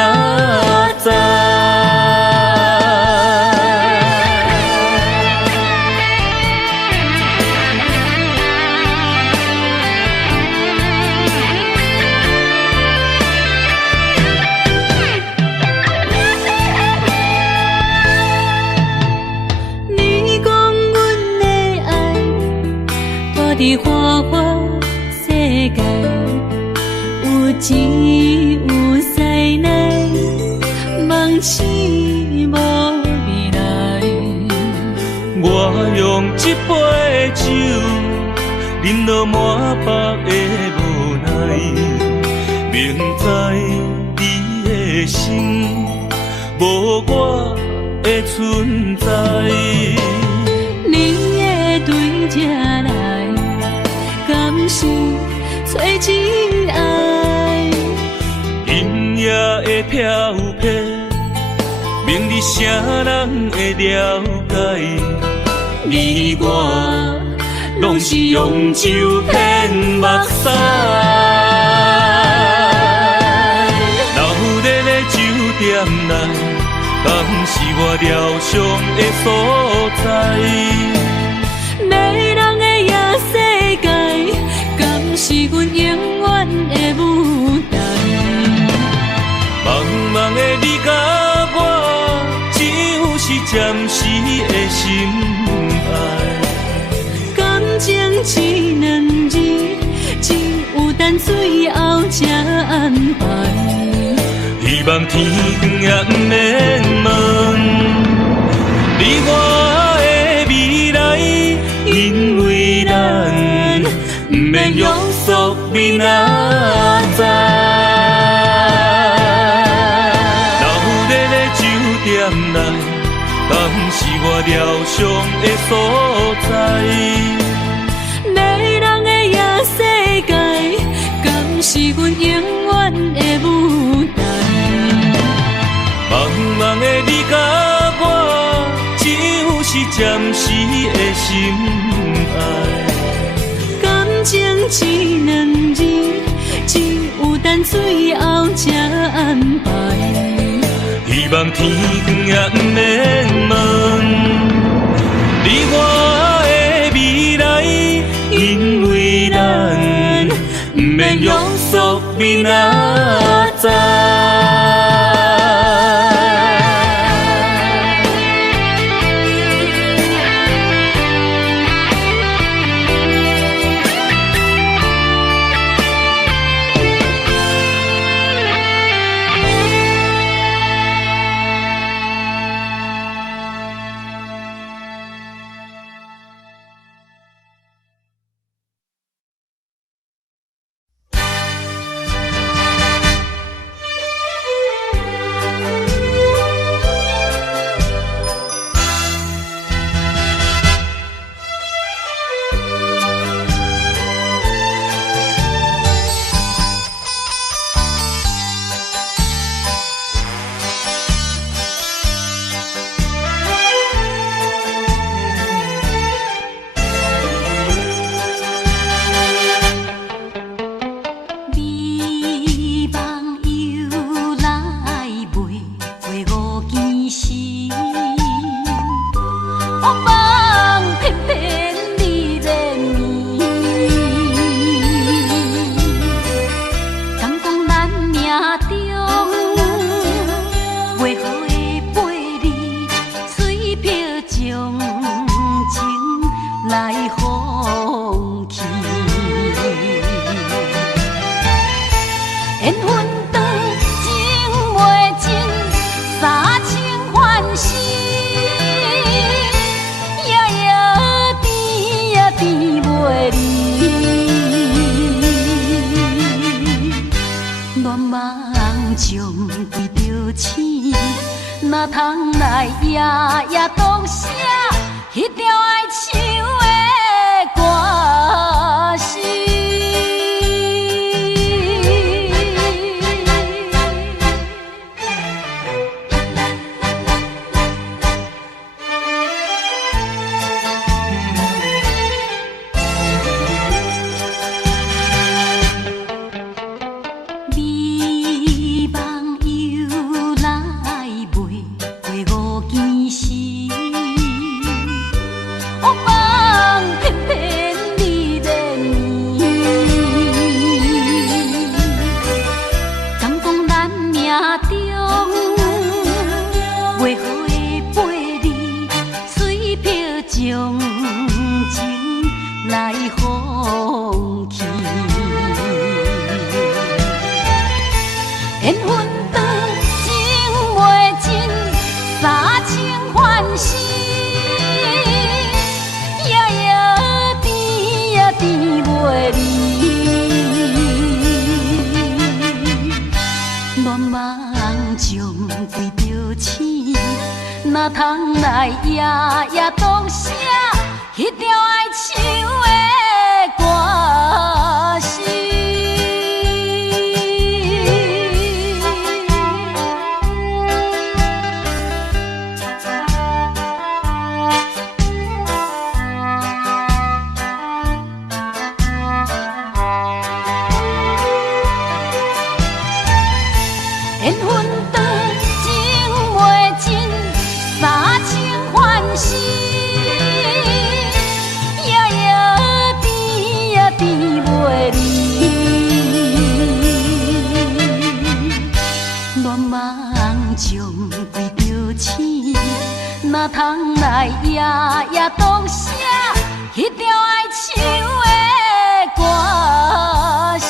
载。伫花花世界，有钱有势来，梦醒无未来。我用一杯酒，饮落满腹的无奈，明知你的心无我的存在。你的对这来，敢是找真爱？阴夜的飘撇，明日啥人会了解？你我拢是用酒骗目屎。流热的酒店内，敢是我疗伤的所在？迷人的夜世界，敢是阮永远的舞台？茫茫的你甲我，只有是暂时的心爱。感情一两字，只有等最后才安排。希望天光也不免问你我的未来，因为咱不免约束明仔载。流热的酒店内，敢是我疗伤的所在？迷人的夜世界，敢是阮永远的舞台？茫茫的你甲我，只有是暂时的心爱。感情一两字，只有等最后才安排。希望天光也不免问你我的未来，因为咱不免约束明仔载。放弃。缘分长情袂尽，三情换死，夜夜甜也甜袂离。乱梦中对着醒，哪通来夜夜当写迄条爱唱的歌词？美梦又来袂过五更时，黑梦偏偏你连绵。敢讲咱命中袂好的陪你，水漂将情来放弃。缘分长情袂尽，三情换死，夜夜甜也甜袂离。乱梦中对着醒，哪通来夜夜当写迄条爱唱的歌词？缘分长情袂尽，三情换死，夜夜甜也甜袂离。乱梦中对着醒，哪通来夜夜当写迄条爱唱的歌词？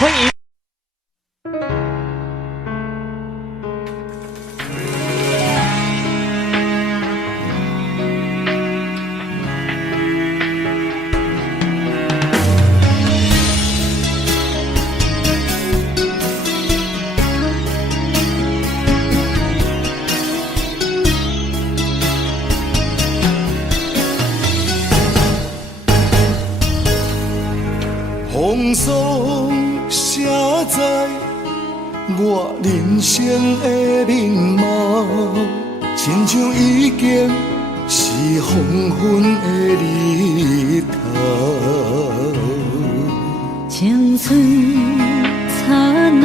欢迎。风霜写在我人生的面貌，亲像已经是黄昏的日头。青春刹那，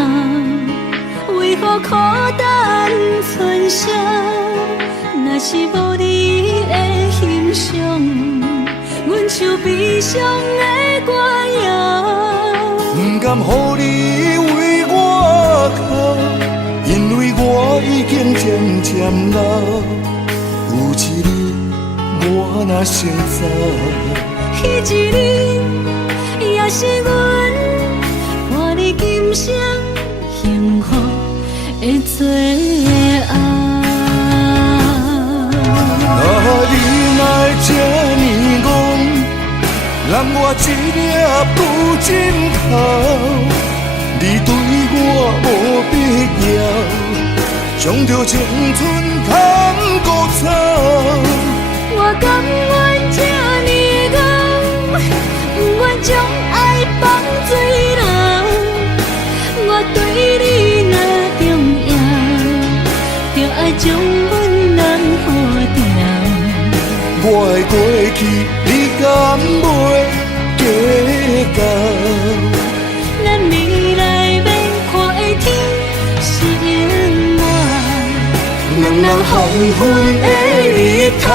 为何孤单存剩？若是无你的欣赏，阮像悲伤的歌谣。不甘予你为我哭，因为我已经渐渐老。有一日我若先走，迄一日也是阮看你今生幸福的最后。你若这呢戆，揽我一粒不尽头，你对我无必要，将着青春通孤草。我甘愿这呢戆，不愿将爱放水流。我对你若重要，就爱将阮人护掉。我的过去你敢袂计较？咱未来要看的天是永远，两人黄昏的日头。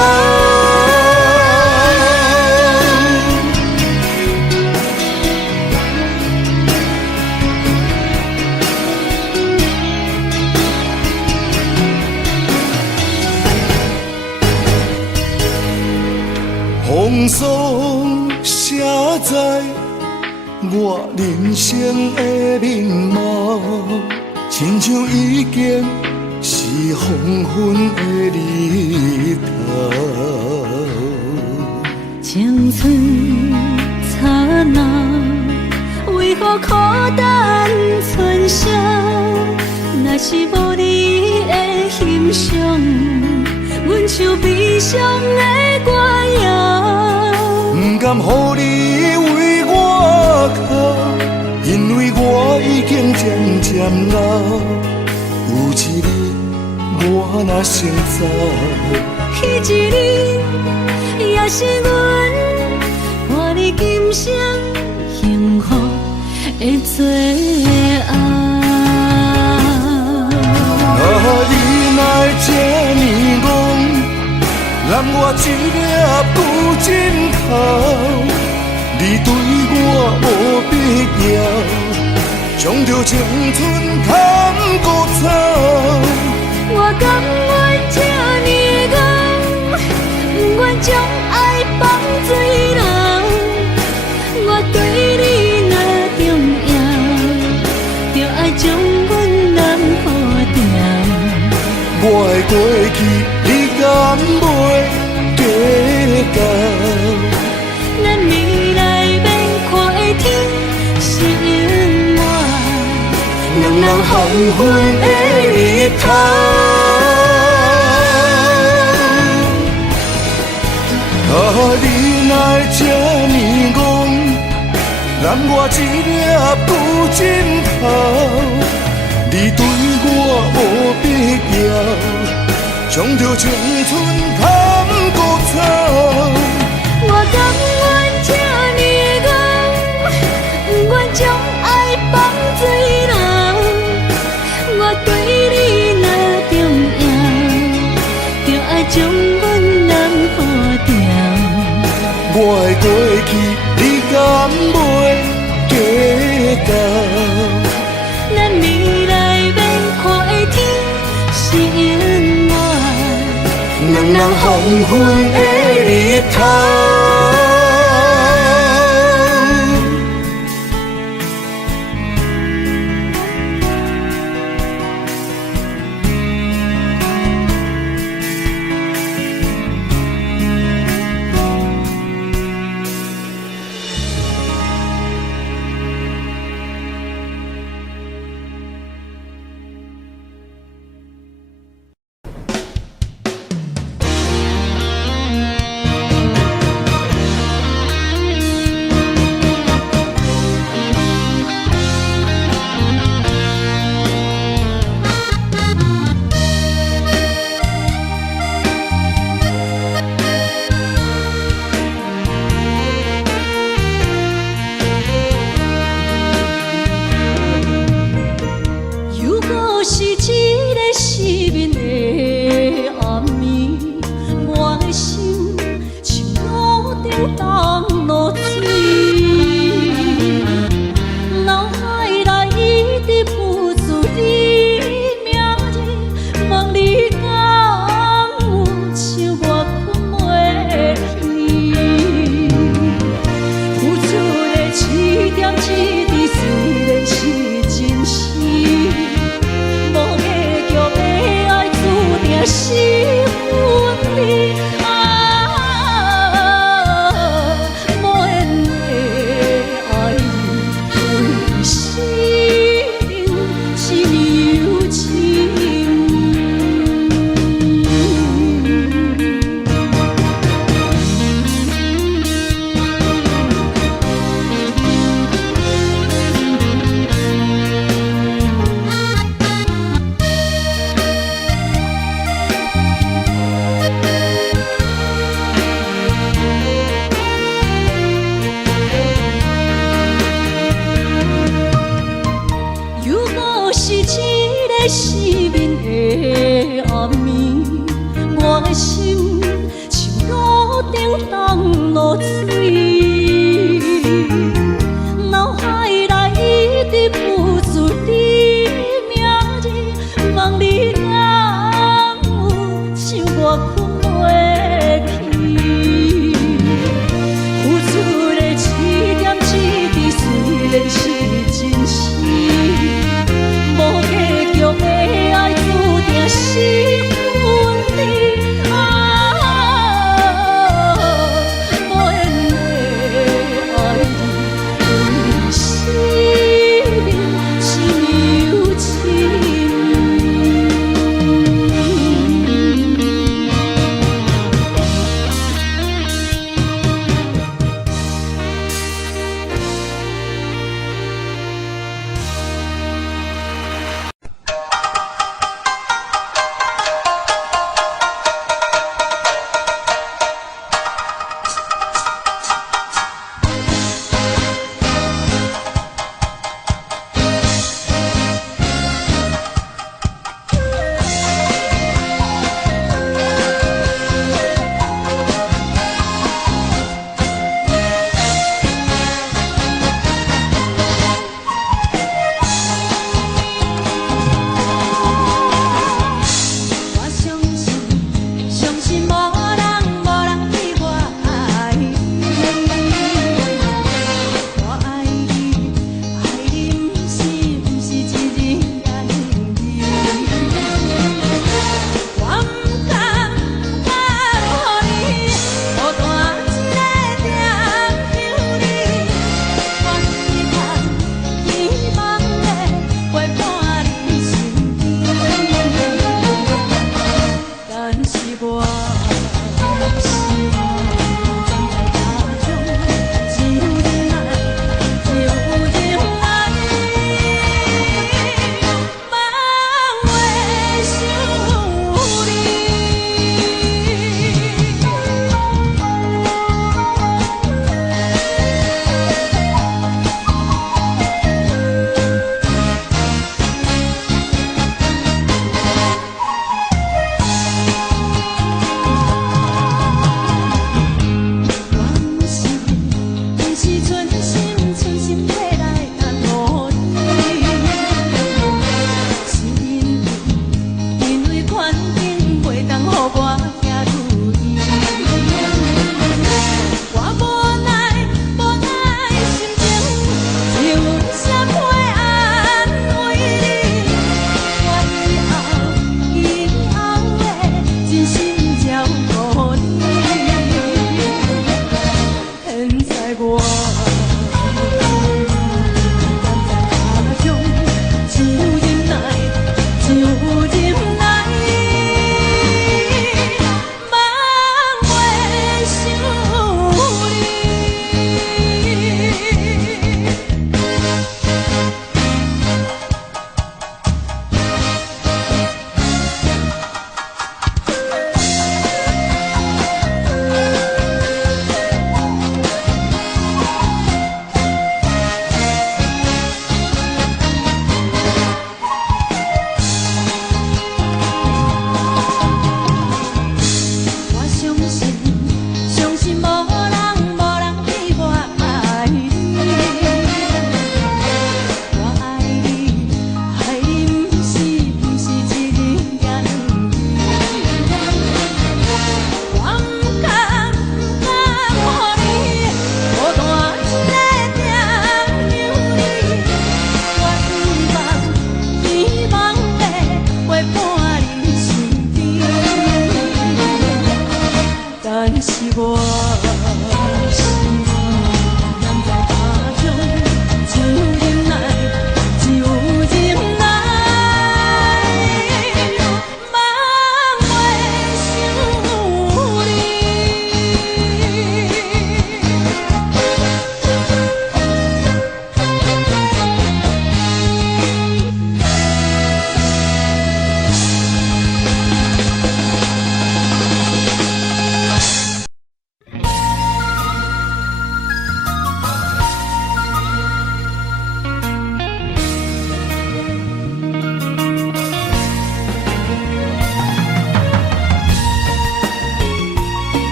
风霜写在我人生的面貌，亲像已经是黄昏的日头。青春刹那，为何孤单春宵？若是无你的欣赏，阮像悲伤的歌谣。不甘予你为我哭，因为我已经渐渐老。有一日我若先走，彼一日也是阮伴你今生幸福的最后。你若会这呢戆，揽我一粒旧枕头，你对我无必要，将着青春砍孤草。我甘愿这呢戆，不愿将爱放水流。我对你若重要，就爱将阮人付掉。我的过去你敢袂计较？咱未来要看的天是永远，两人黄昏的日头。你若会这呢戆，揽我一粒旧枕头，你对我无必要，将着青春砍孤草。我甘愿这呢戆，不愿将爱放水流。我对你若重要，就爱将阮人付掉。我的过去你敢袂计较？咱未来要看的天是永远，两人黄昏的日头。东落水，脑海内一直浮出你名字，望你敢有想我困袂去，付出的一点一滴虽然是真实，无结局的爱注定是分离。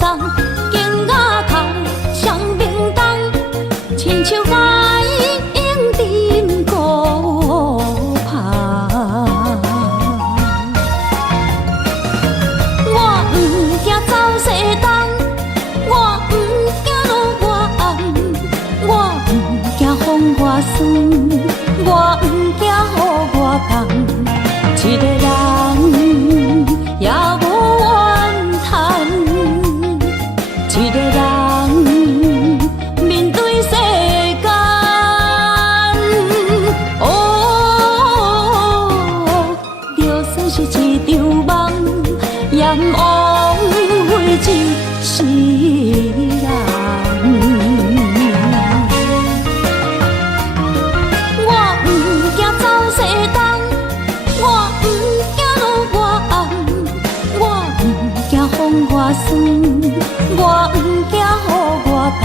送，景雅空上明东，亲像海涌沉孤帆。我不惊走西东，我不惊路外暗，我不惊风外酸，我不惊雨外重。一个人也无怨叹，一个人面对世间。就算是一场梦，阎王会就是人。我不惊走西东，我不惊路外暗，我不惊风外酸，我不惊雨外重。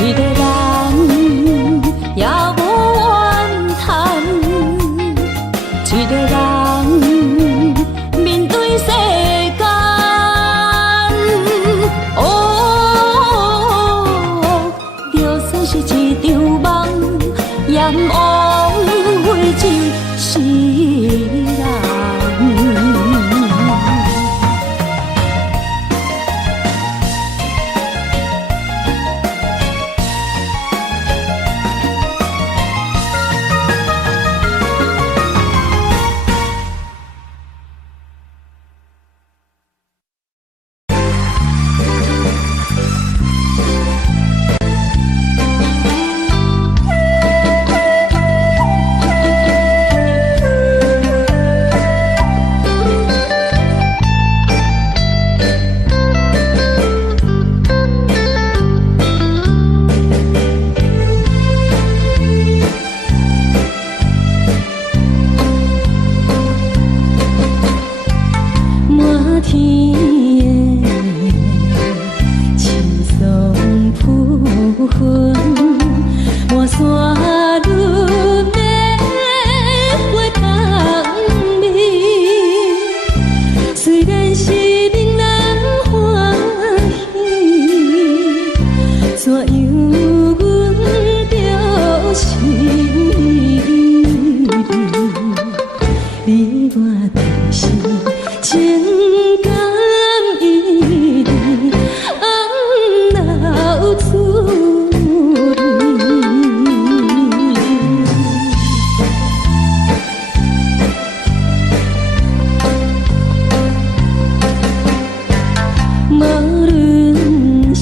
一个人也无怨叹，一个人面对世间。就算是一场梦，阎王会就是人。满天的青松铺云，满山轮的花香味。虽然是令人欢喜，怎样阮着心意？你我同是情感一滴，红流出无论是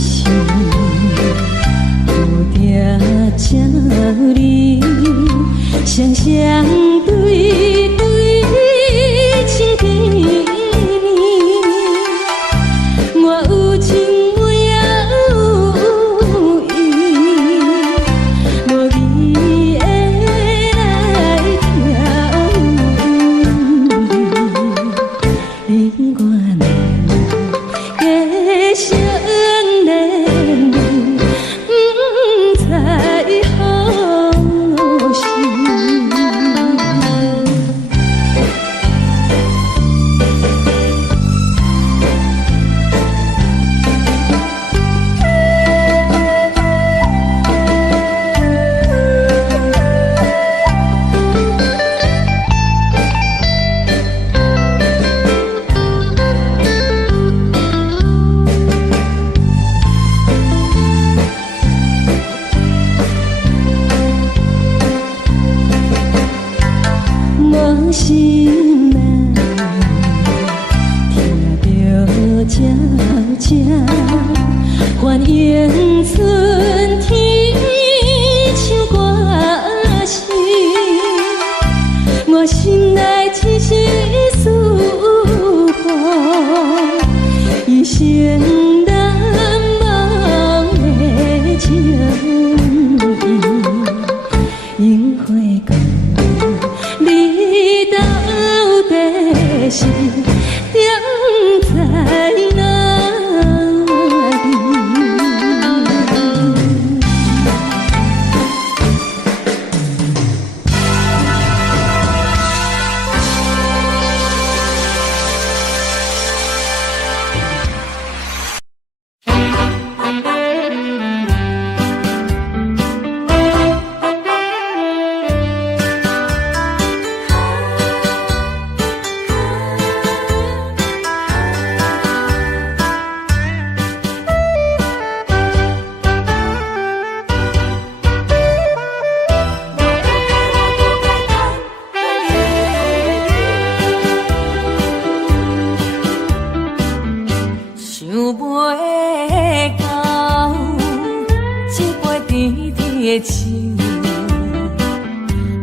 的树，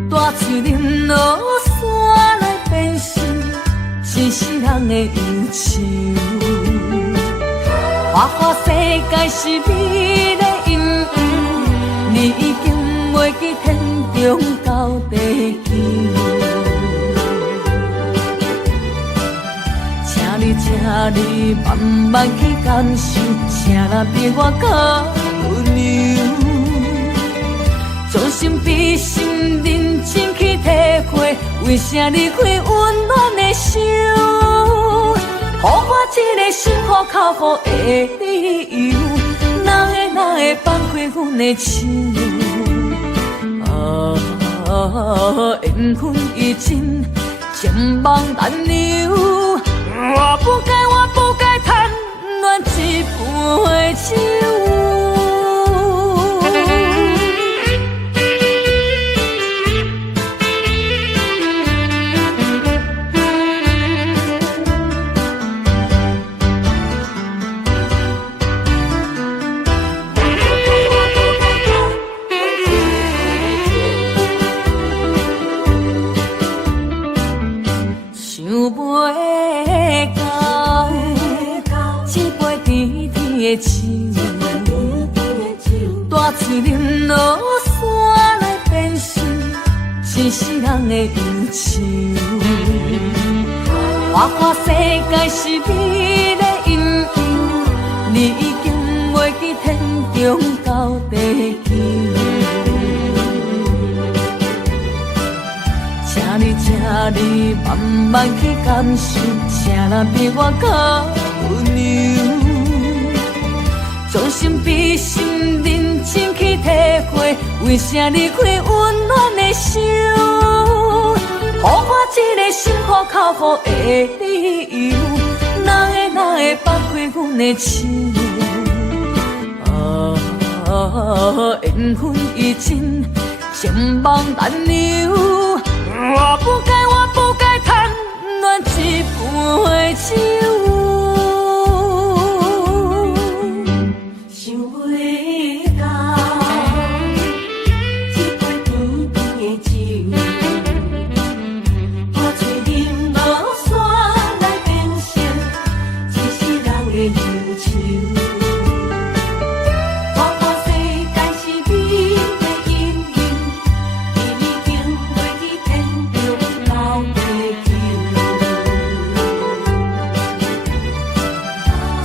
大树林落山来变成一世人的忧愁。花花世界是你的阴影，你已经袂记天中到地球。请你慢慢去感受，谁人比我更温柔？将心比心，认真去体会，为啥离开温暖的手？予我一个心苦口苦的理由，哪会放开阮的手？缘分已尽，情梦难留。我不该贪恋一杯酒。想袂到，一杯甜甜的酒，大树林落山来变成一世人的忧愁。花花世界是你的阴影，你已经袂记天中到地球。请你慢慢去感受，谁人比我更温柔？将心比心，认真去体会，为啥离开温暖的手？予我一个心苦口苦的理由，哪会放开阮的手？缘分已尽，情梦难留。我不该贪恋一杯酒。想袂到，一杯甜甜的酒，大水淋落山来变成一世人的忧愁。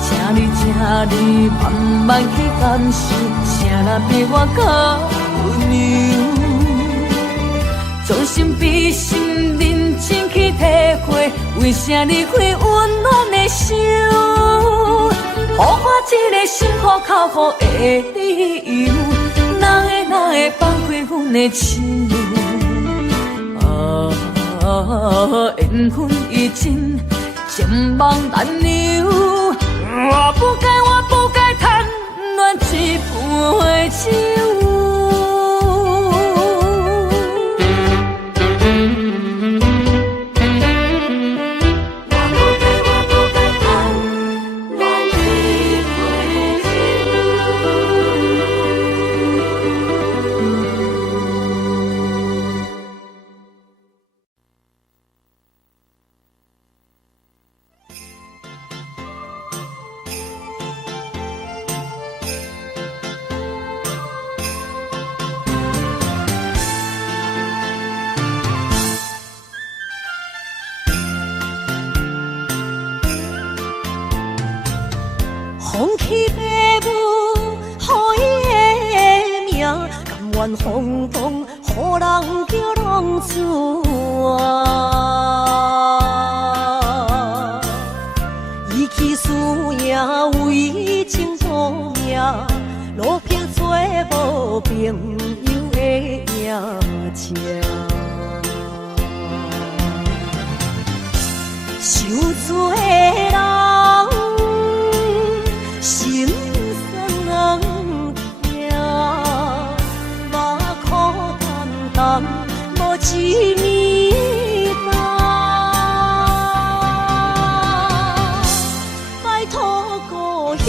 请你慢慢去感受，谁人比我更温柔？将心比心，认真去体会，为啥离开温暖的手？予我一个心苦口苦的理由，哪会放开阮的手？缘分已尽，情梦难留。我不该贪恋一杯酒。放弃父母，予伊的名，甘愿轰动，予人叫浪子啊！伊去输赢，为情赌命，路边做无朋友的影情。受罪的人，心酸人听，目苦淡淡，无一年大。拜托故乡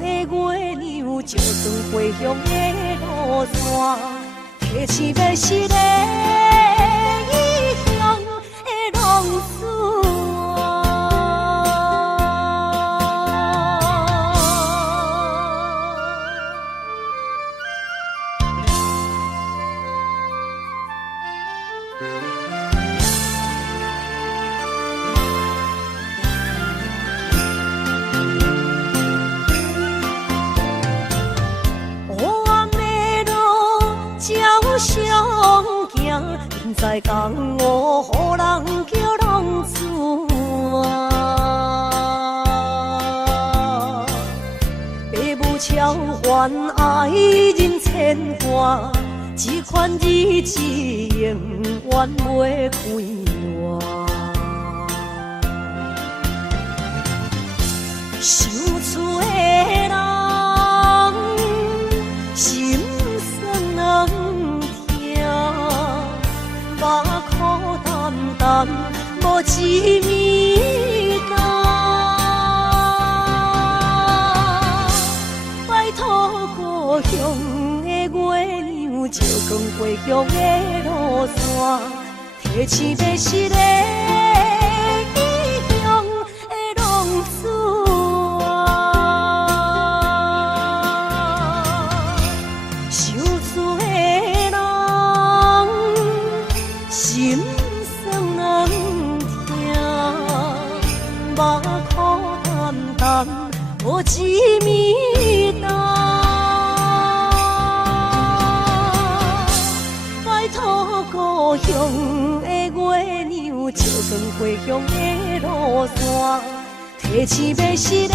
的月亮，照光回乡的路线，提醒要是个异乡的浪子。在江湖，予人叫浪子啊！父母超还爱人牵挂，这款日子永远袂开换。想厝的人，心酸人听。目苦淡淡，无一面干。拜托故乡的月亮，照光回乡的路线，提醒要是个异乡的浪子啊！想厝的人。心酸人听，目苦淡淡，无一面干。拜托故乡的月亮，照光回乡的路线，提醒要是个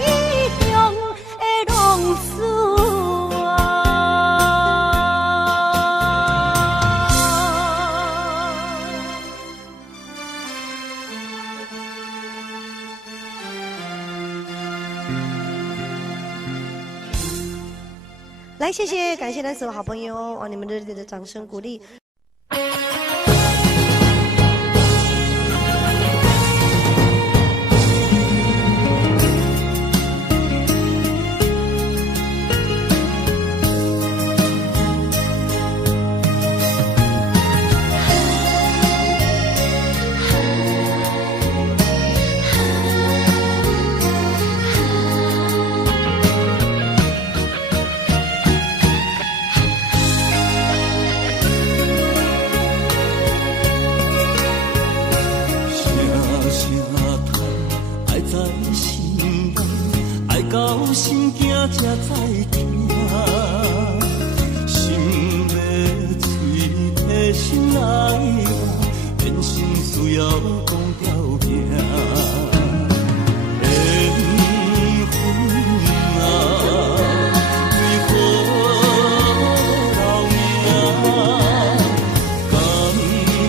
异乡的浪子啊！来，谢谢，感谢咱所有好朋友哦，你们热烈的掌声鼓励。心惊才知听，心要嘴替心爱我，变成需要讲条命。缘分啊，为何留名？敢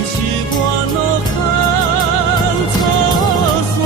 是我路坎错线？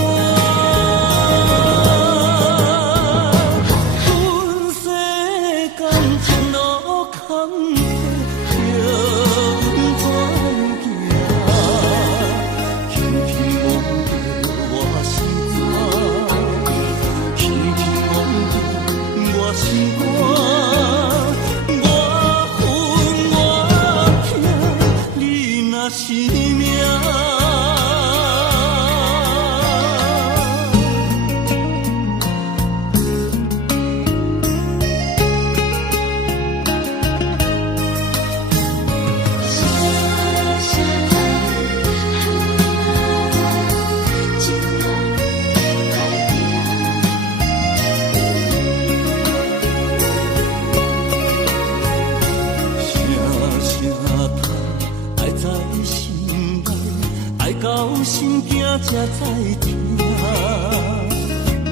心惊才知听，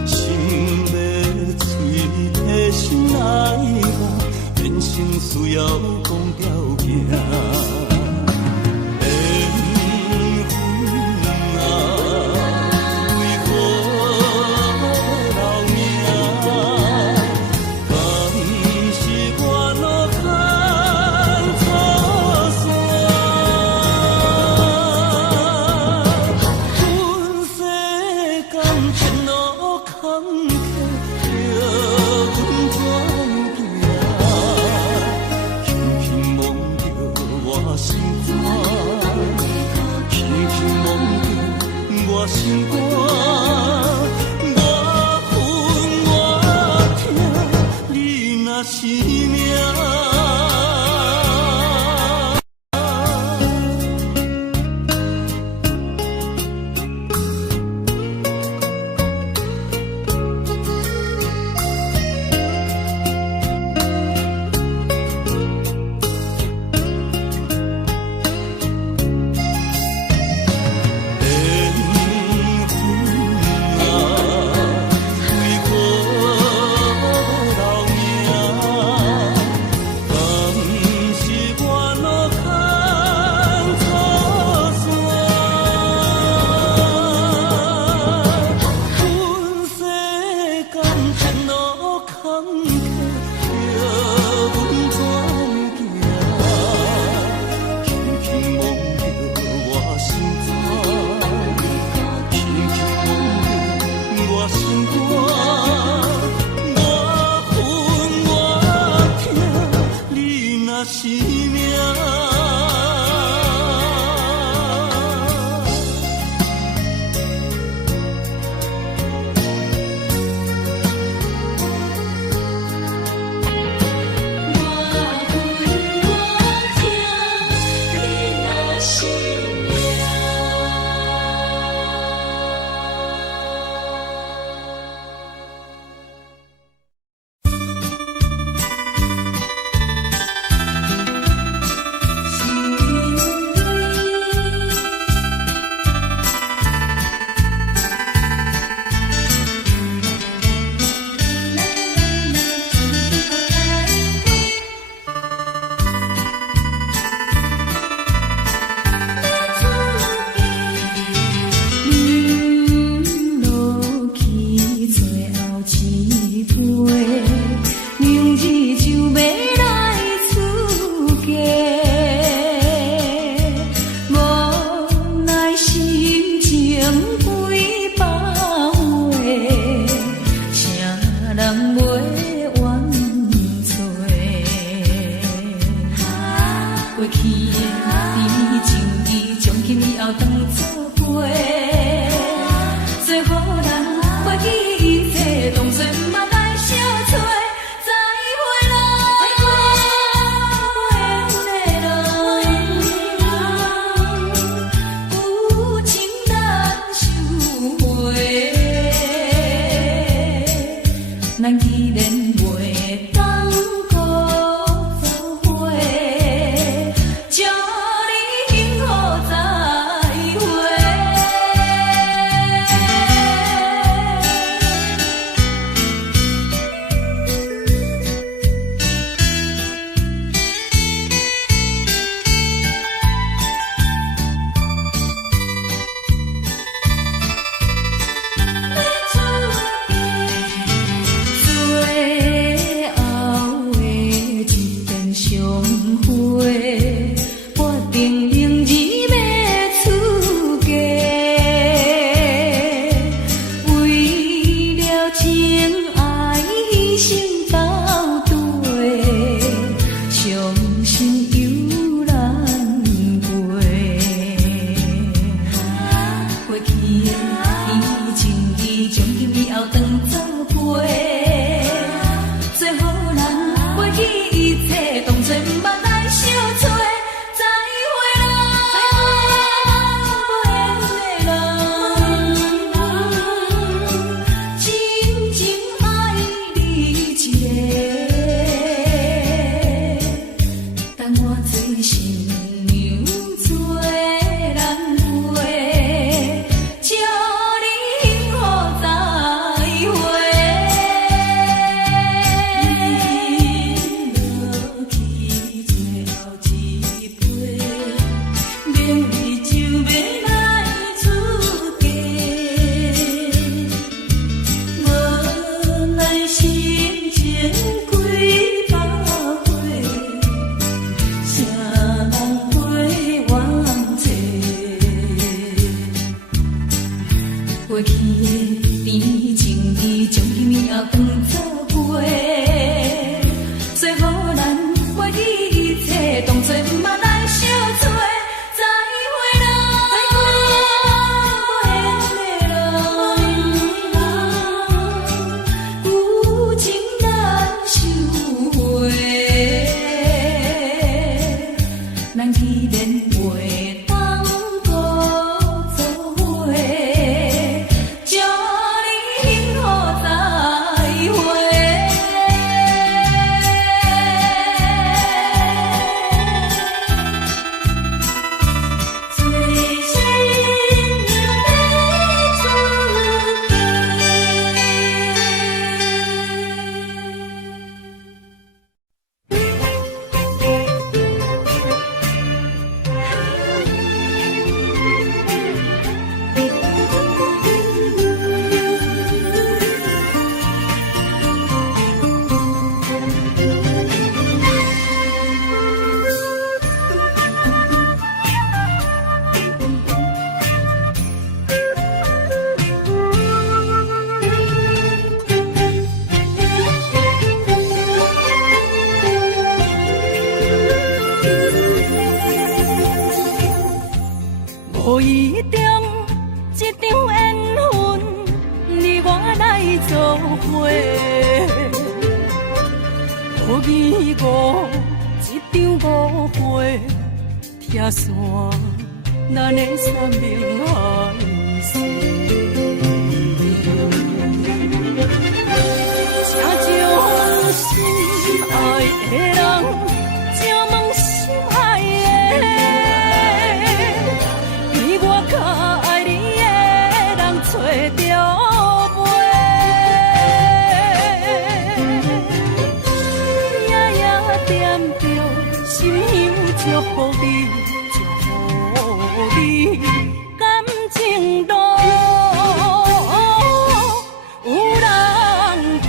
心要嘴替心爱我，变成需要讲条命。前路坎坷，叫阮是命。五，一张五花拆散，咱的三明海誓。请将心爱的人，请问心爱的，比我较爱你的人找着。心香祝福你，祝福你，感情路有人陪。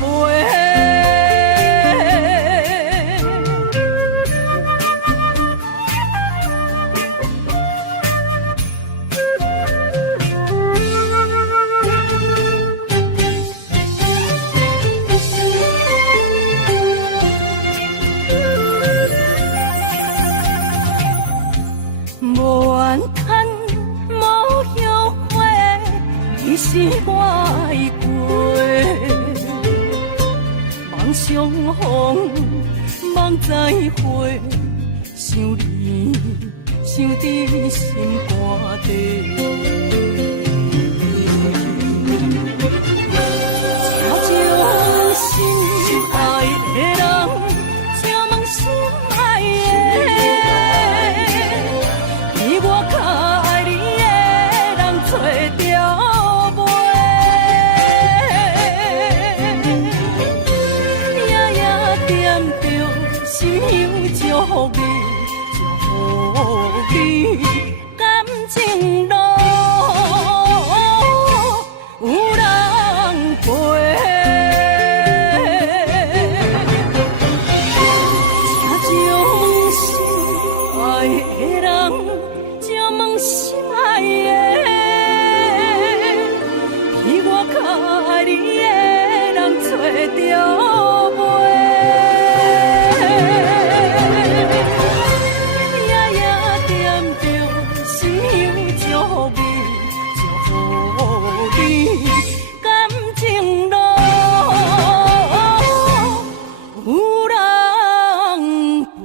无怨叹，无后悔，你是我的过。梦相逢，梦再会，想你，想伫心肝底。请将心爱的人，请问心爱的。我较爱你的人找着袂，夜夜惦着心香祝福你，祝福你，感情路有人陪。请将心爱的人。心爱的，比我较爱你的人找着袂，夜夜惦着心香祝福你，祝福你，感情路有人陪。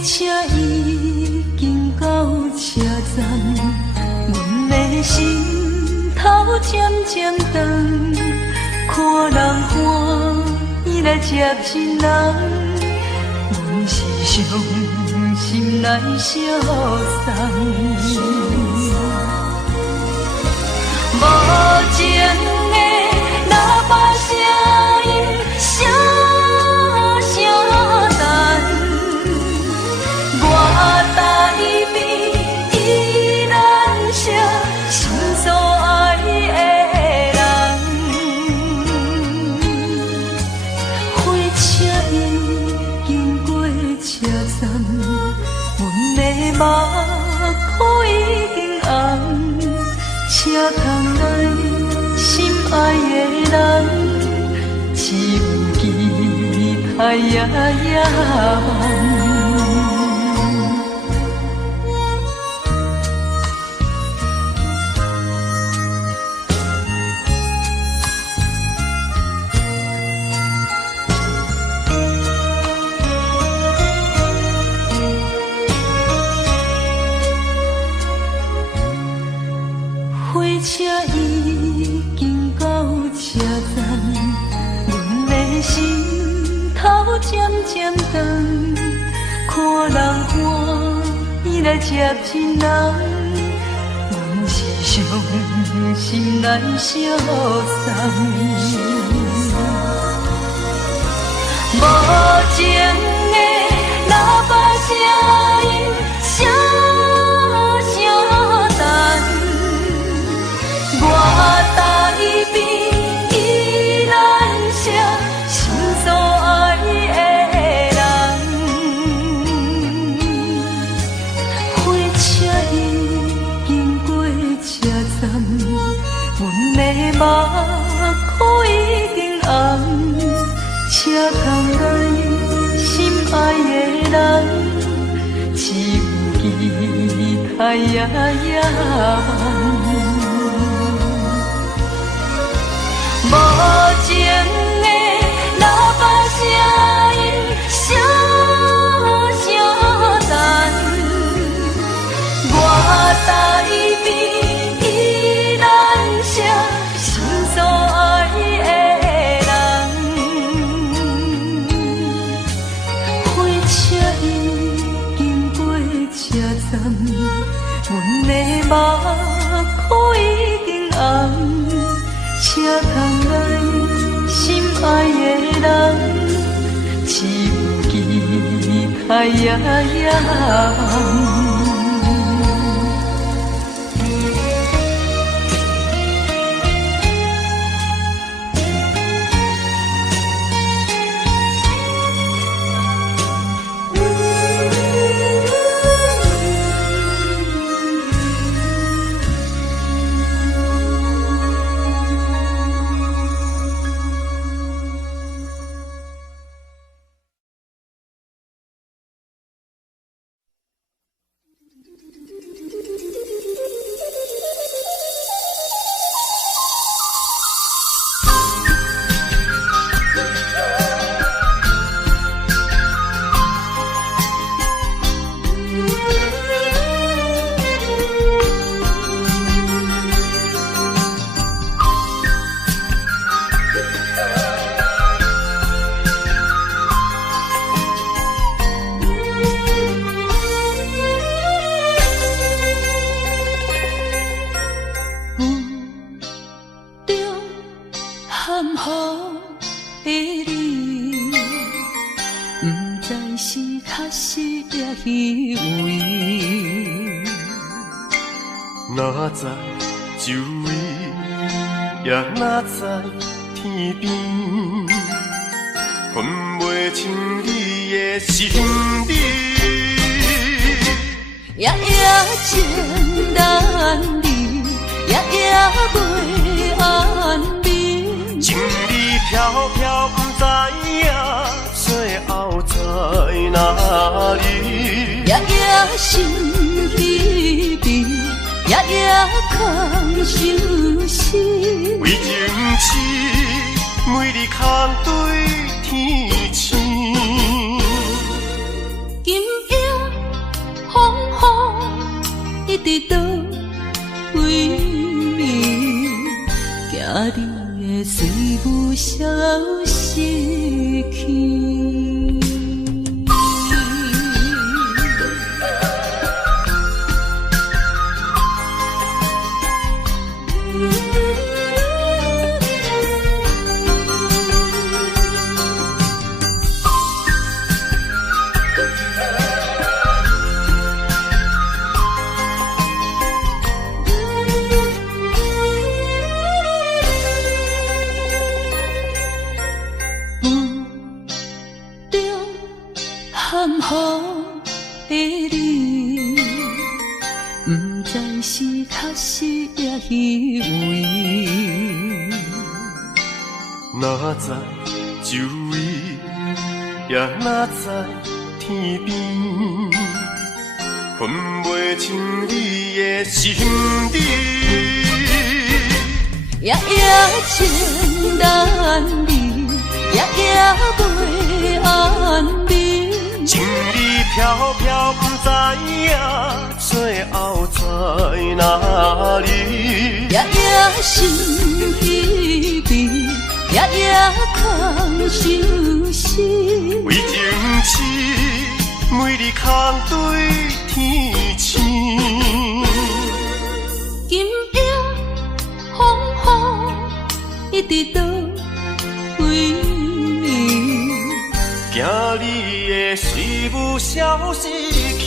车已经到车站，阮的心头渐渐重，看人欢喜来接亲人，阮是伤心来相送。无情的喇叭声音，声声淡。我台边依然写心所爱的人，火车已经过车站，阮的目眶已经红，车窗内心爱的人，只有期待夜夜梦。火车已已经到车站，阮的心头渐渐长，看人欢喜来接亲人，阮是伤心来相送。无情的喇叭声音，声声等。我台边依然写心所爱的人，火车已经过车站，阮的目眶已经红。车窗内心爱的人，只有期待夜夜无情的喇叭声音，声声等。我台边依然写心所爱的。阮的目眶已经红，车窗内心爱的人，只有期待夜夜哪知周围，也哪知天边，分袂清你的心理。夜夜情难离，夜夜袂安眠。情意飘飘，不知影最后在哪里。夜夜心离别。夜夜空相思，为情痴，每日空对天星。今夜风雨一直倒位，惊你的随舞消失去。含糊的你，不知是确实也虚伪。哪知周围，也哪知天边，分袂清你的心理。夜夜情难离，夜夜袂安眠。情意飘飘，不知影最后在哪里。夜夜心气味，夜夜空相思。为情痴，每日空对天星。今夜风雨一直到为你，惊你的随舞消失去。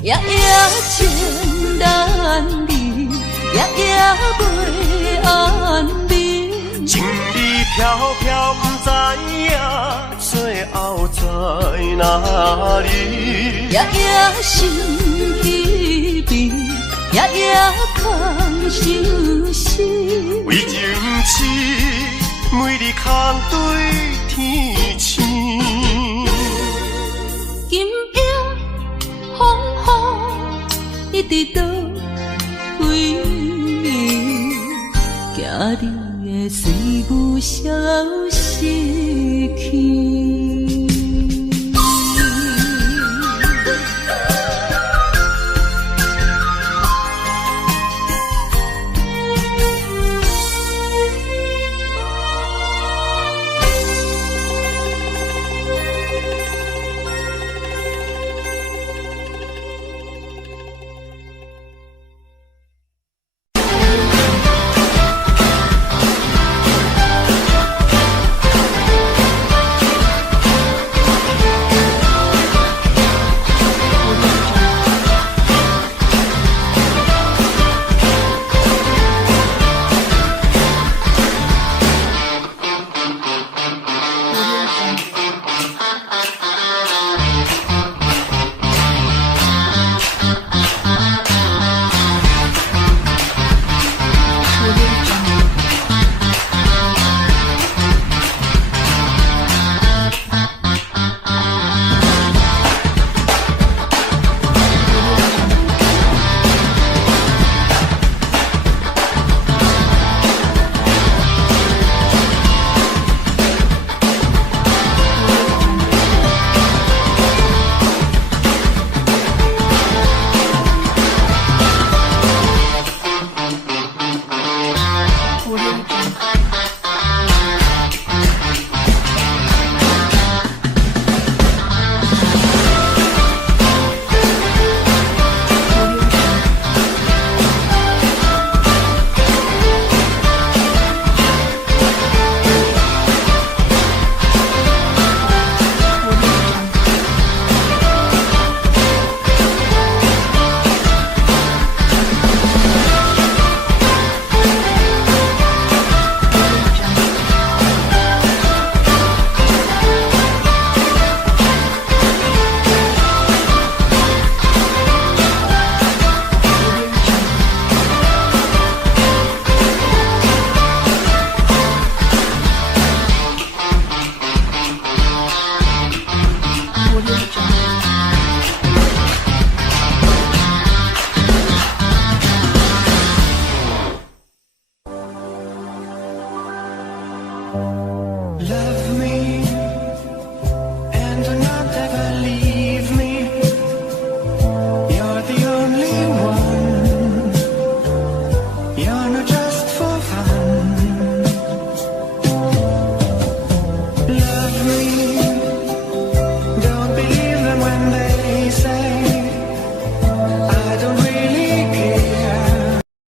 夜夜情难离，夜夜袂安眠。情意飘飘，不知影最后在哪里。夜夜心稀微，夜夜空相思。为情痴，每日空对天星。今夜风雨一直到为你，惊你的随舞消失去。Love me and do not ever leave.